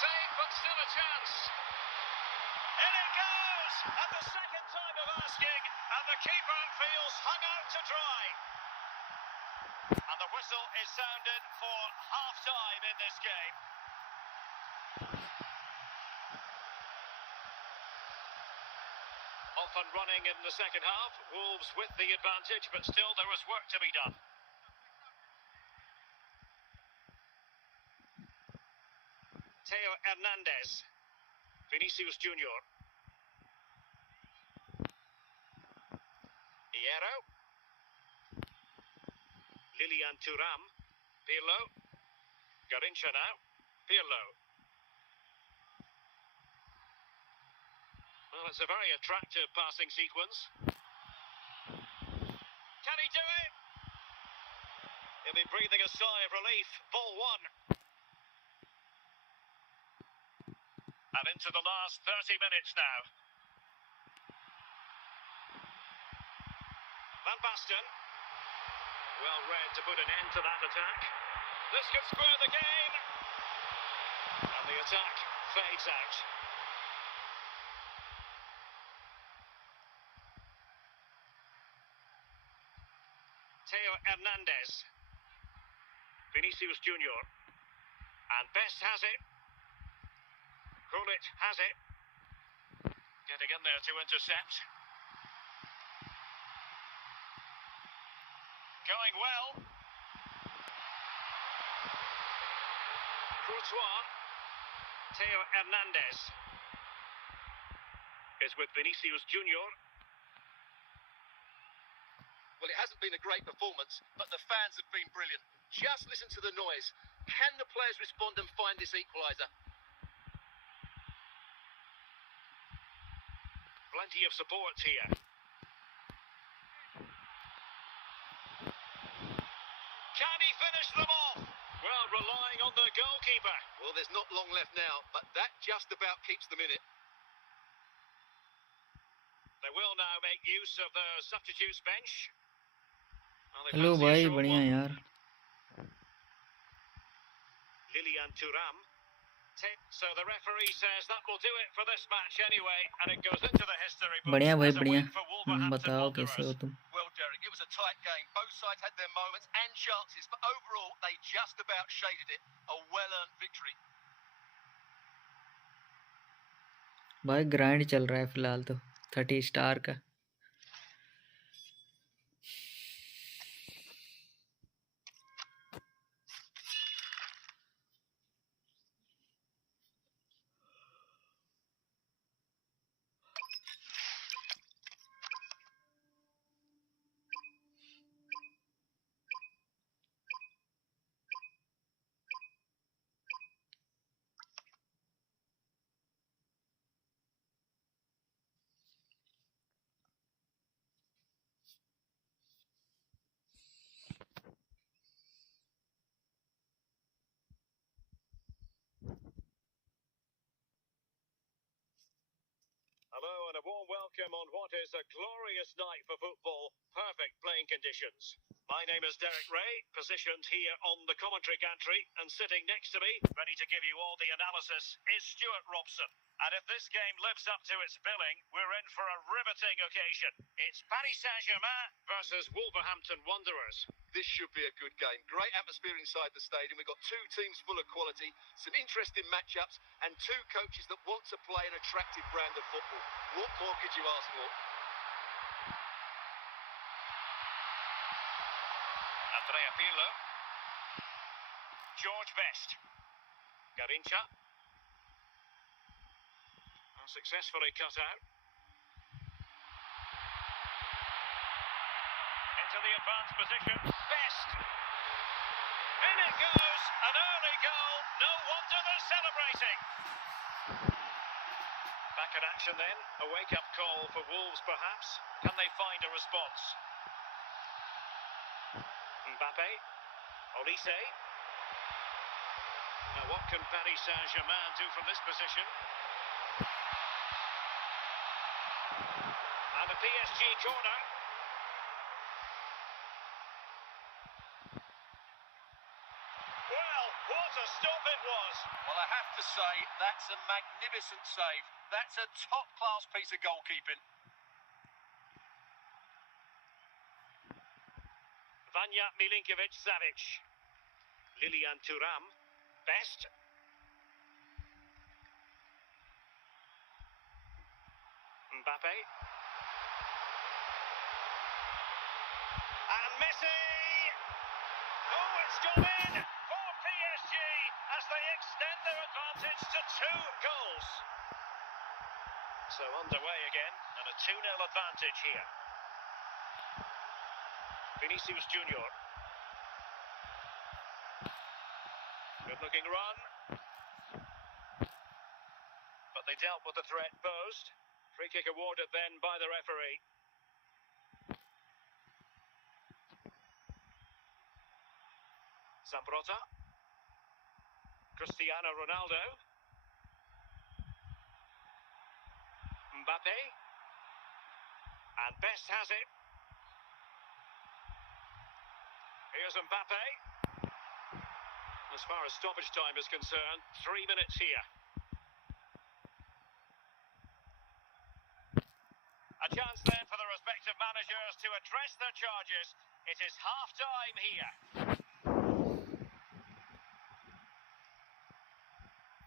Save, but still a chance. In it goes! At the second time of asking, and the keeper feels hung out to dry. And the whistle is sounded for half-time in this game. Off and running in the second half. Wolves with the advantage, but still there is work to be done. Theo Hernandez. Vinicius Junior. Hierro. Lilian Thuram. Pirlo. Garincha now. Pirlo. Well, it's a very attractive passing sequence. Can he do it? He'll be breathing a sigh of relief. Ball one. And into the last 30 minutes now. Van Basten. Well read to put an end to that attack. This could square the game. And the attack fades out. Theo Hernandez. Vinicius Junior. And Best has it. Gullit has it. Getting in there to intercept. Going well. Courtois. Theo Hernandez is with Vinicius Junior. Well, it hasn't been a great performance, but the fans have been brilliant. Just listen to the noise. Can the players respond and find this equaliser? Plenty of support here. Can he finish them off? Well, relying on the goalkeeper. Well, there's not long left now, but that just about keeps them in it. They will now make use of the substitutes bench. Well, they hello fancy a भाई short बढ़िया one. यार. Lilian Thuram. So the referee says that will do it for this match anyway, and it goes into the history books बढ़िया भाई as a बढ़िया. win for Wolverhampton बताओ कैसे हो Wanderers. तुम? Well, Derek, it was a tight game. Both sides had their moments and chances, but overall, they just about shaded it. A well-earned victory. भाई grind चल रहा है फिलहाल तो 30 स्टार का. and a warm welcome on what is a glorious night for football. Perfect playing conditions. My name is Derek Ray, positioned here on the commentary gantry, and sitting next to me, ready to give you all the analysis, is Stuart Robson. And if this game lives up to its billing, we're in for a riveting occasion. It's Paris Saint-Germain versus Wolverhampton Wanderers. This should be a good game. Great atmosphere inside the stadium. We've got two teams full of quality, some interesting matchups, and two coaches that want to play an attractive brand of football. What more could you ask for? Andrea Pirlo. George Best. Garincha. Successfully cut out. Into the advanced position. Best. In it goes. An early goal. No wonder they're celebrating. Back in action then. A wake-up call for Wolves perhaps. Can they find a response? Mbappe. Olise. Now what can Paris Saint-Germain do from this position? And a PSG corner. Well, what a stop it was. Well, I have to say, that's a magnificent save. That's a top-class piece of goalkeeping. Vanja Milinkovic-Savic. Lilian Thuram. Best. Mbappe. And Messi! Oh, it's gone in for PSG as they extend their advantage to 2 goals. So underway again, and a 2-0 advantage here. Vinicius Junior. Good-looking run. But they dealt with the threat posed. Free kick awarded then by the referee. Zambrota. Cristiano Ronaldo. Mbappe. And Best has it. Here's Mbappe. As far as stoppage time is concerned, 3 minutes here. A chance then for the respective managers to address their charges. It is half-time here.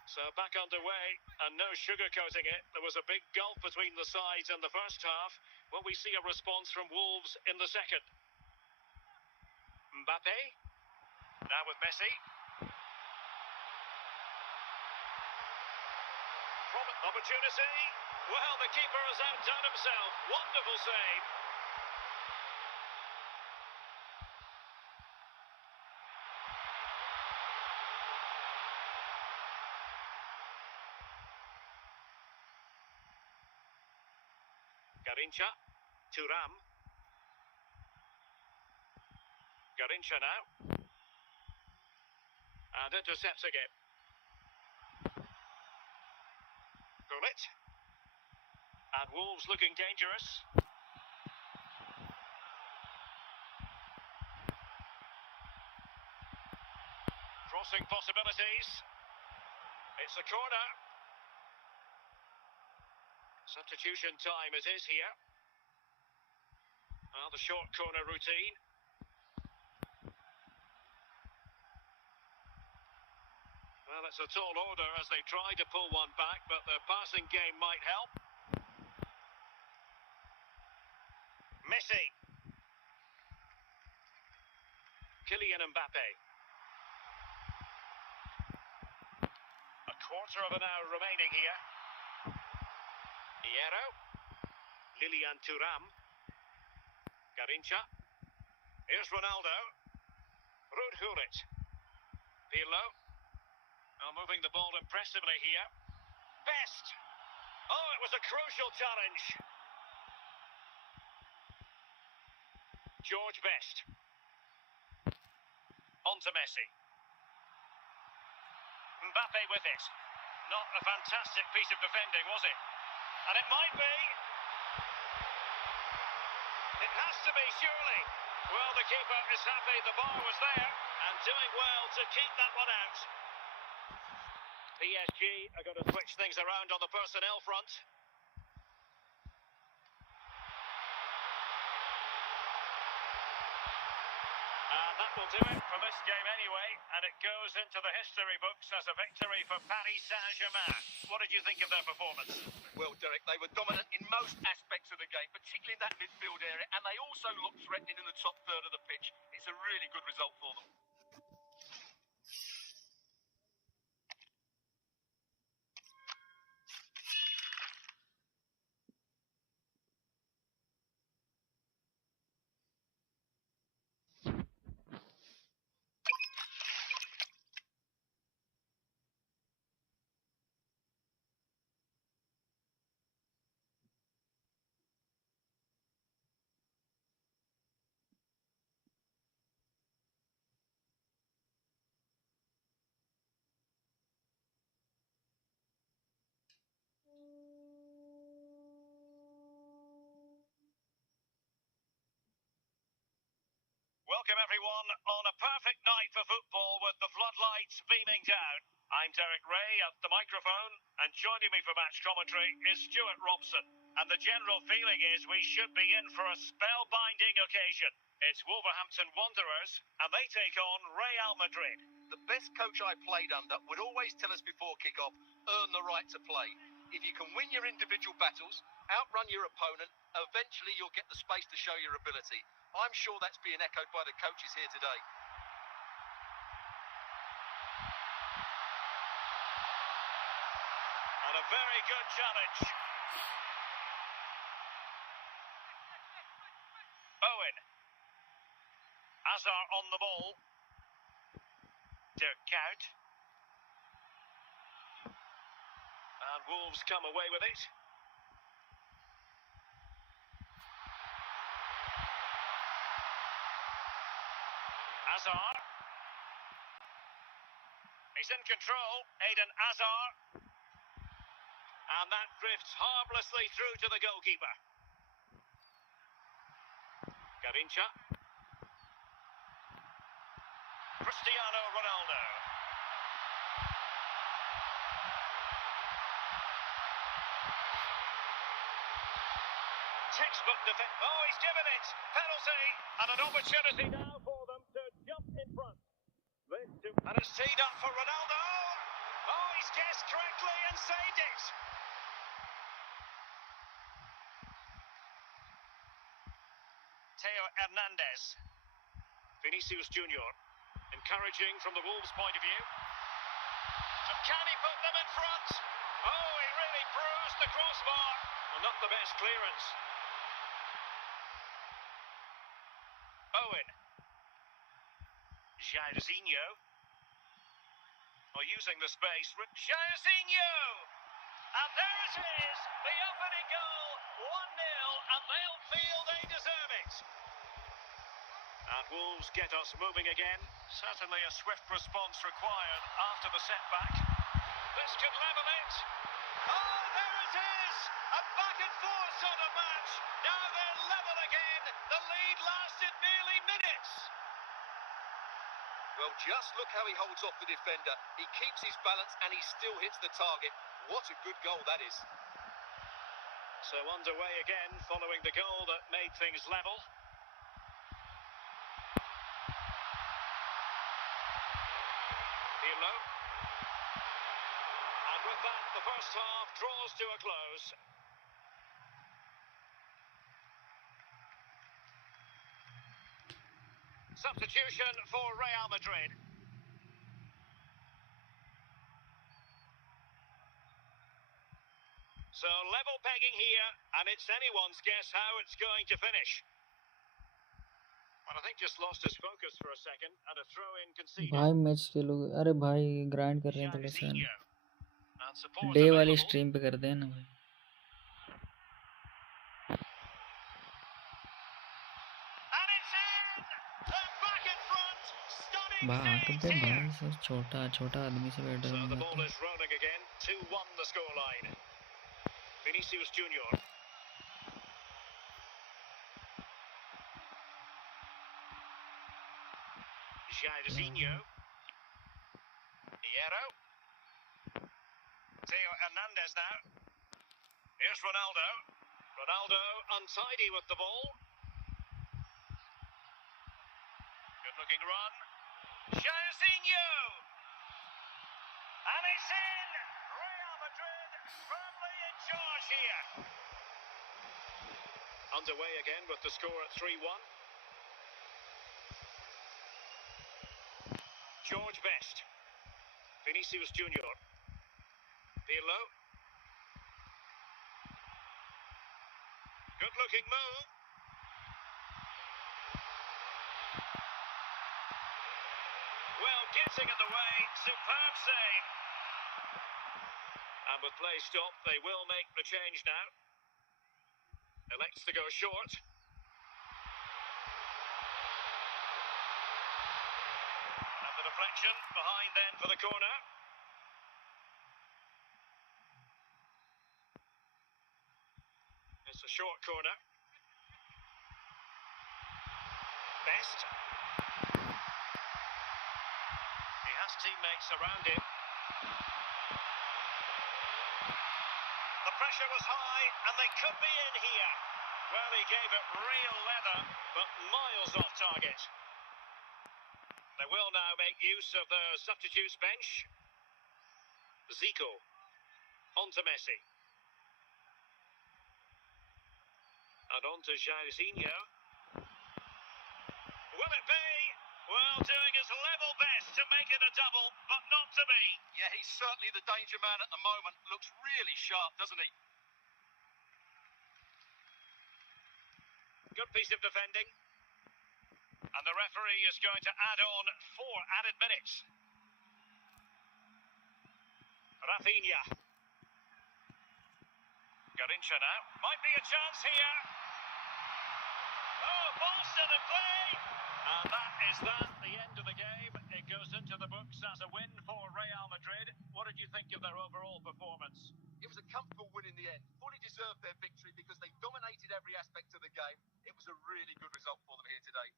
So back underway, and no sugarcoating it. There was a big gulf between the sides in the first half. Will we see a response from Wolves in the second? Mbappe. Now with Messi. From opportunity. Well, the keeper has outdone himself. Wonderful save. Garincha. Thuram. Garincha now. And intercepts again. Gullit. And Wolves looking dangerous. Crossing possibilities. It's a corner. Substitution time it is here. Well, the short corner routine. Well, it's a tall order as they try to pull one back, but their passing game might help. Messi. Kylian Mbappe. A quarter of an hour remaining here. Hierro. Lilian Thuram. Garincha. Here's Ronaldo. Ruud Gullit. Pirlo. Now moving the ball impressively here. Best. Oh, it was a crucial challenge. George Best. On to Messi. Mbappe with it. Not a fantastic piece of defending, was it? And it might be. to be, surely. Well, the keeper is happy the bar was there and doing well to keep that one out. PSG are going to switch things around on the personnel front. And that will do it for this game anyway, and it goes into the history books as a victory for Paris Saint-Germain. What did you think of their performance? Well, Derek, they were dominant in most aspects of the game, particularly in that midfield area, and they also looked threatening in the top third of the pitch. It's a really good result for them. Welcome everyone on a perfect night for football with the floodlights beaming down. I'm Derek Ray at the microphone, and joining me for match commentary is Stuart Robson. And the general feeling is we should be in for a spellbinding occasion. It's Wolverhampton Wanderers, and they take on Real Madrid. The best coach I played under would always tell us before kick-off, earn the right to play. If you can win your individual battles, outrun your opponent, eventually you'll get the space to show your ability. I'm sure that's being echoed by the coaches here today. And a very good challenge. Owen. Hazard on the ball. Dirk Kuyt. And Wolves come away with it. Hazard. He's in control. Eden Hazard. And that drifts harmlessly through to the goalkeeper. Garincha. Cristiano Ronaldo. Textbook defense. Oh, he's given it. Penalty. And an opportunity now for them to jump in front. And it's teed up for Ronaldo. Oh, he's guessed correctly and saved it. Theo Hernandez. Vinicius Junior. Encouraging from the Wolves' point of view. So can he put them in front? Oh, he really bruised the crossbar. Well, not the best clearance. Owen. Jairzinho. Using the space. Jairzinho! And there it is, the opening goal, 1-0, and they'll feel they deserve it. And Wolves get us moving again. Certainly a swift response required after the setback. This could level it. Oh, there it is! A back and forth sort of match. Now they're level again. The lead lasted merely minutes. Well, just look how he holds off the defender. He keeps his balance and he still hits the target. What a good goal that is. So underway again following the goal that made things level. Pirlo. And with that, the first half draws to a close. Substitution for Real Madrid. So level pegging here, and it's anyone's guess how it's going to finish. But I think just lost his focus for a second, and a throw-in conceded. भाई match के लोग अरे भाई grind कर रहे हैं थोड़ा सा Jairzinho. And support डे वाली available. स्ट्रीम पे कर दें ना भाई And it's in! They're back in front! Stunning भाग saves दे here! भाई सर छोटा आदमी से बैठ So the रहा ball is rolling again. 2-1 the scoreline. Vinicius Junior. Jairzinho. Hierro. Theo Hernandez now. Here's Ronaldo. Ronaldo untidy with the ball. Good looking run. Jairzinho! And it's in! Real Madrid firmly in charge here. Underway again with the score at 3-1. George Best. Vinicius Junior. Pirlo. Good looking move. Well, getting in the way, superb save. And with play stopped, they will make the change now. Elects to go short. And the deflection behind then for the corner. It's a short corner. Best. He has teammates around him. The pressure was high, and they could be in here. Well, he gave it real leather, but miles off target. They will now make use of the substitutes bench. Zico. On to Messi. And on to Jairzinho. Will it be? Well, doing his level best to make it a double, but not to be. Yeah, he's certainly the danger man at the moment. Looks really sharp, doesn't he? Good piece of defending. And the referee is going to add on 4 added minutes. Rafinha. Garincha now. Might be a chance here. Oh, Boston in play! And that is that, the end of the game. It goes into the books as a win for Real Madrid. What did you think of their overall performance? It was a comfortable win in the end. Fully deserved their victory because they dominated every aspect of the game. It was a really good result for them here today.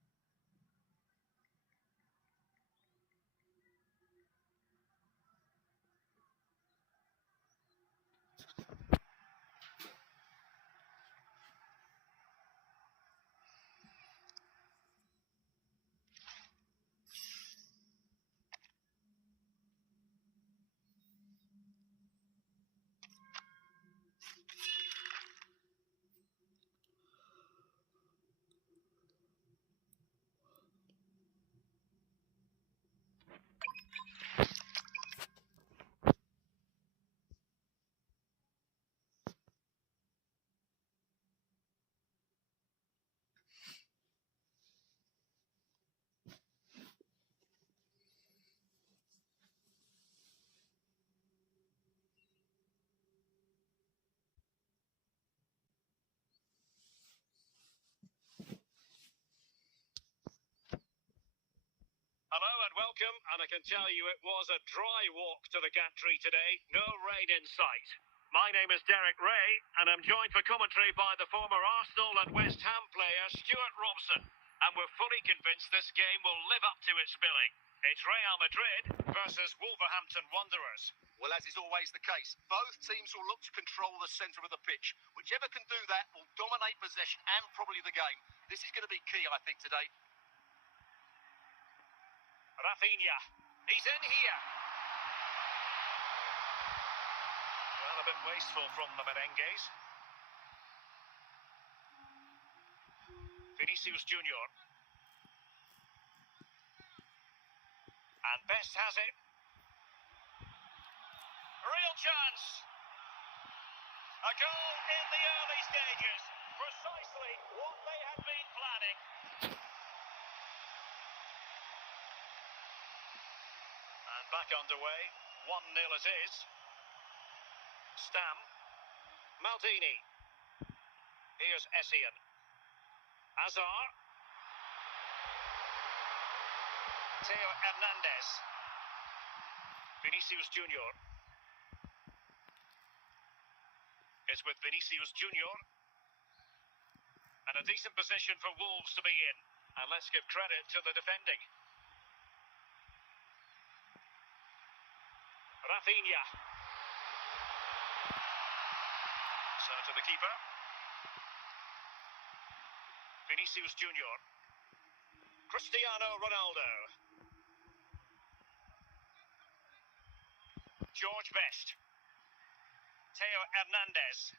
Hello and welcome, and I can tell you it was a dry walk to the gantry today, no rain in sight. My name is Derek Ray, and I'm joined for commentary by the former Arsenal and West Ham player Stuart Robson, and we're fully convinced this game will live up to its billing. It's Real Madrid versus Wolverhampton Wanderers. Well, as is always the case, both teams will look to control the centre of the pitch. Whichever can do that will dominate possession and probably the game. This is going to be key, I think, today. Rafinha, he's in here. Well, a bit wasteful from the Merengues. Vinicius Junior. And Best has it. Real chance. A goal in the early stages. Precisely what they had been planning. And back underway. 1-0 as is. Stam. Maldini. Here's Essien. Azar. Theo Hernandez. Vinicius Junior. It's with Vinicius Junior. And a decent position for Wolves to be in. And let's give credit to the defending. Rafinha. So to the keeper. Vinicius Junior. Cristiano Ronaldo. George Best. Theo Hernandez.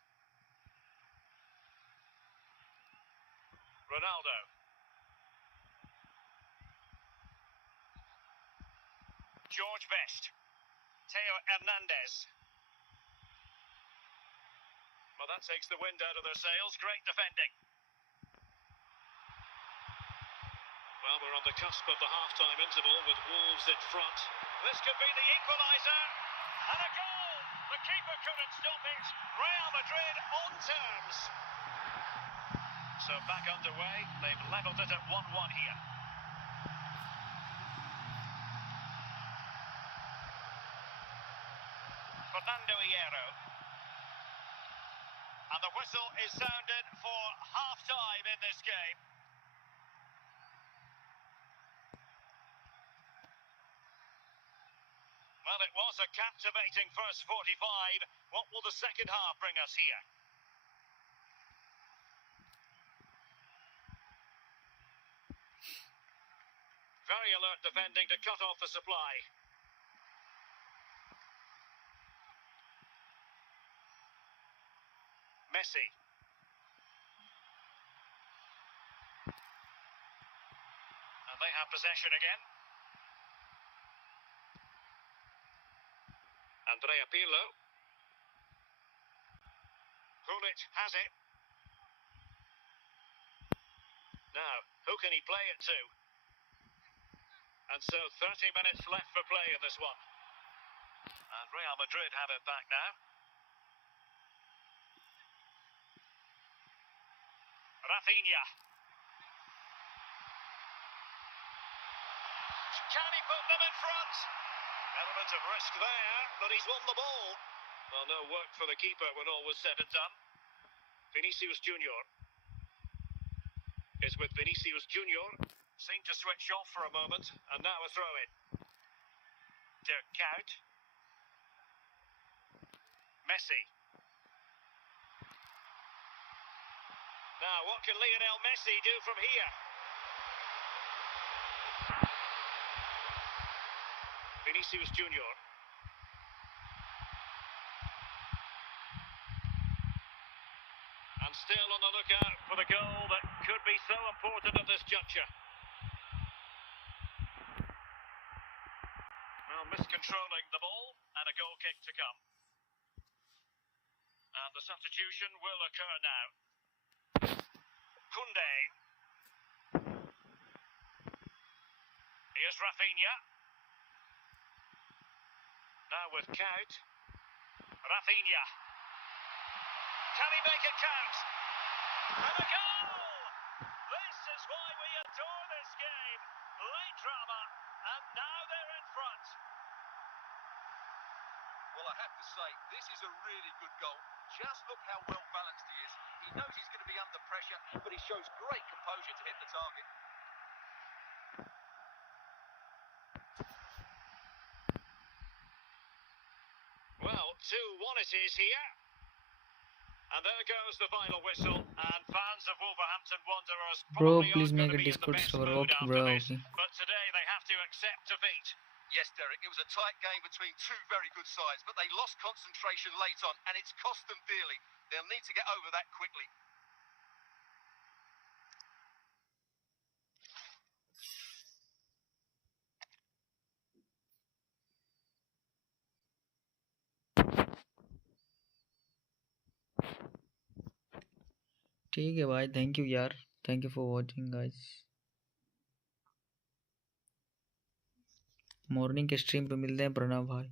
Ronaldo. George Best. Theo Hernandez. Well, that takes the wind out of their sails. Great defending. Well, we're on the cusp of the half-time interval with Wolves in front. This could be the equaliser. And a goal! The keeper couldn't stop it. Real Madrid on terms. So back underway. They've levelled it at 1-1 here. Fernando Hierro. And the whistle is sounded for half-time in this game. Well, it was a captivating first 45. What will the second half bring us here? Very alert defending to cut off the supply. Messi. And they have possession again. Andrea Pirlo. Hulic has it. Now, who can he play it to? And so 30 minutes left for play in this one. And Real Madrid have it back now. Rafinha. Can he put them in front? Element of risk there, but he's won the ball. Well, no work for the keeper when all was said and done. Vinicius Junior is with Vinicius Junior. Seemed to switch off for a moment, and now a throw-in. Dirk Kuyt. Messi. Now, what can Lionel Messi do from here? Vinicius Junior. And still on the lookout for the goal that could be so important at this juncture. Well, miscontrolling the ball and a goal kick to come. And the substitution will occur now. Koundé. Here's Rafinha. Now with Kuyt. Rafinha. Can he make it count? And a goal! This is why we adore this game. Late drama, and now they're in front. Well, I have to say, this is a really good goal. Just look how well balanced he is. He knows he's going to be under pressure, but he shows great composure to hit the target. Well, 2-1 it is here. And there goes the final whistle. And fans of Wolverhampton Wanderers Bro, probably please aren't make going a to be in the Discord best server. mood Okay, after bro. this. Okay. But today they have to accept defeat. Yes, Derek, it was a tight game between two very good sides, but they lost concentration late on, and it's cost them dearly. They'll need to get over that quickly. ठीक है भाई, thank you यार, thank you for watching guys. Morning के stream पे मिलते हैं प्रणव भाई।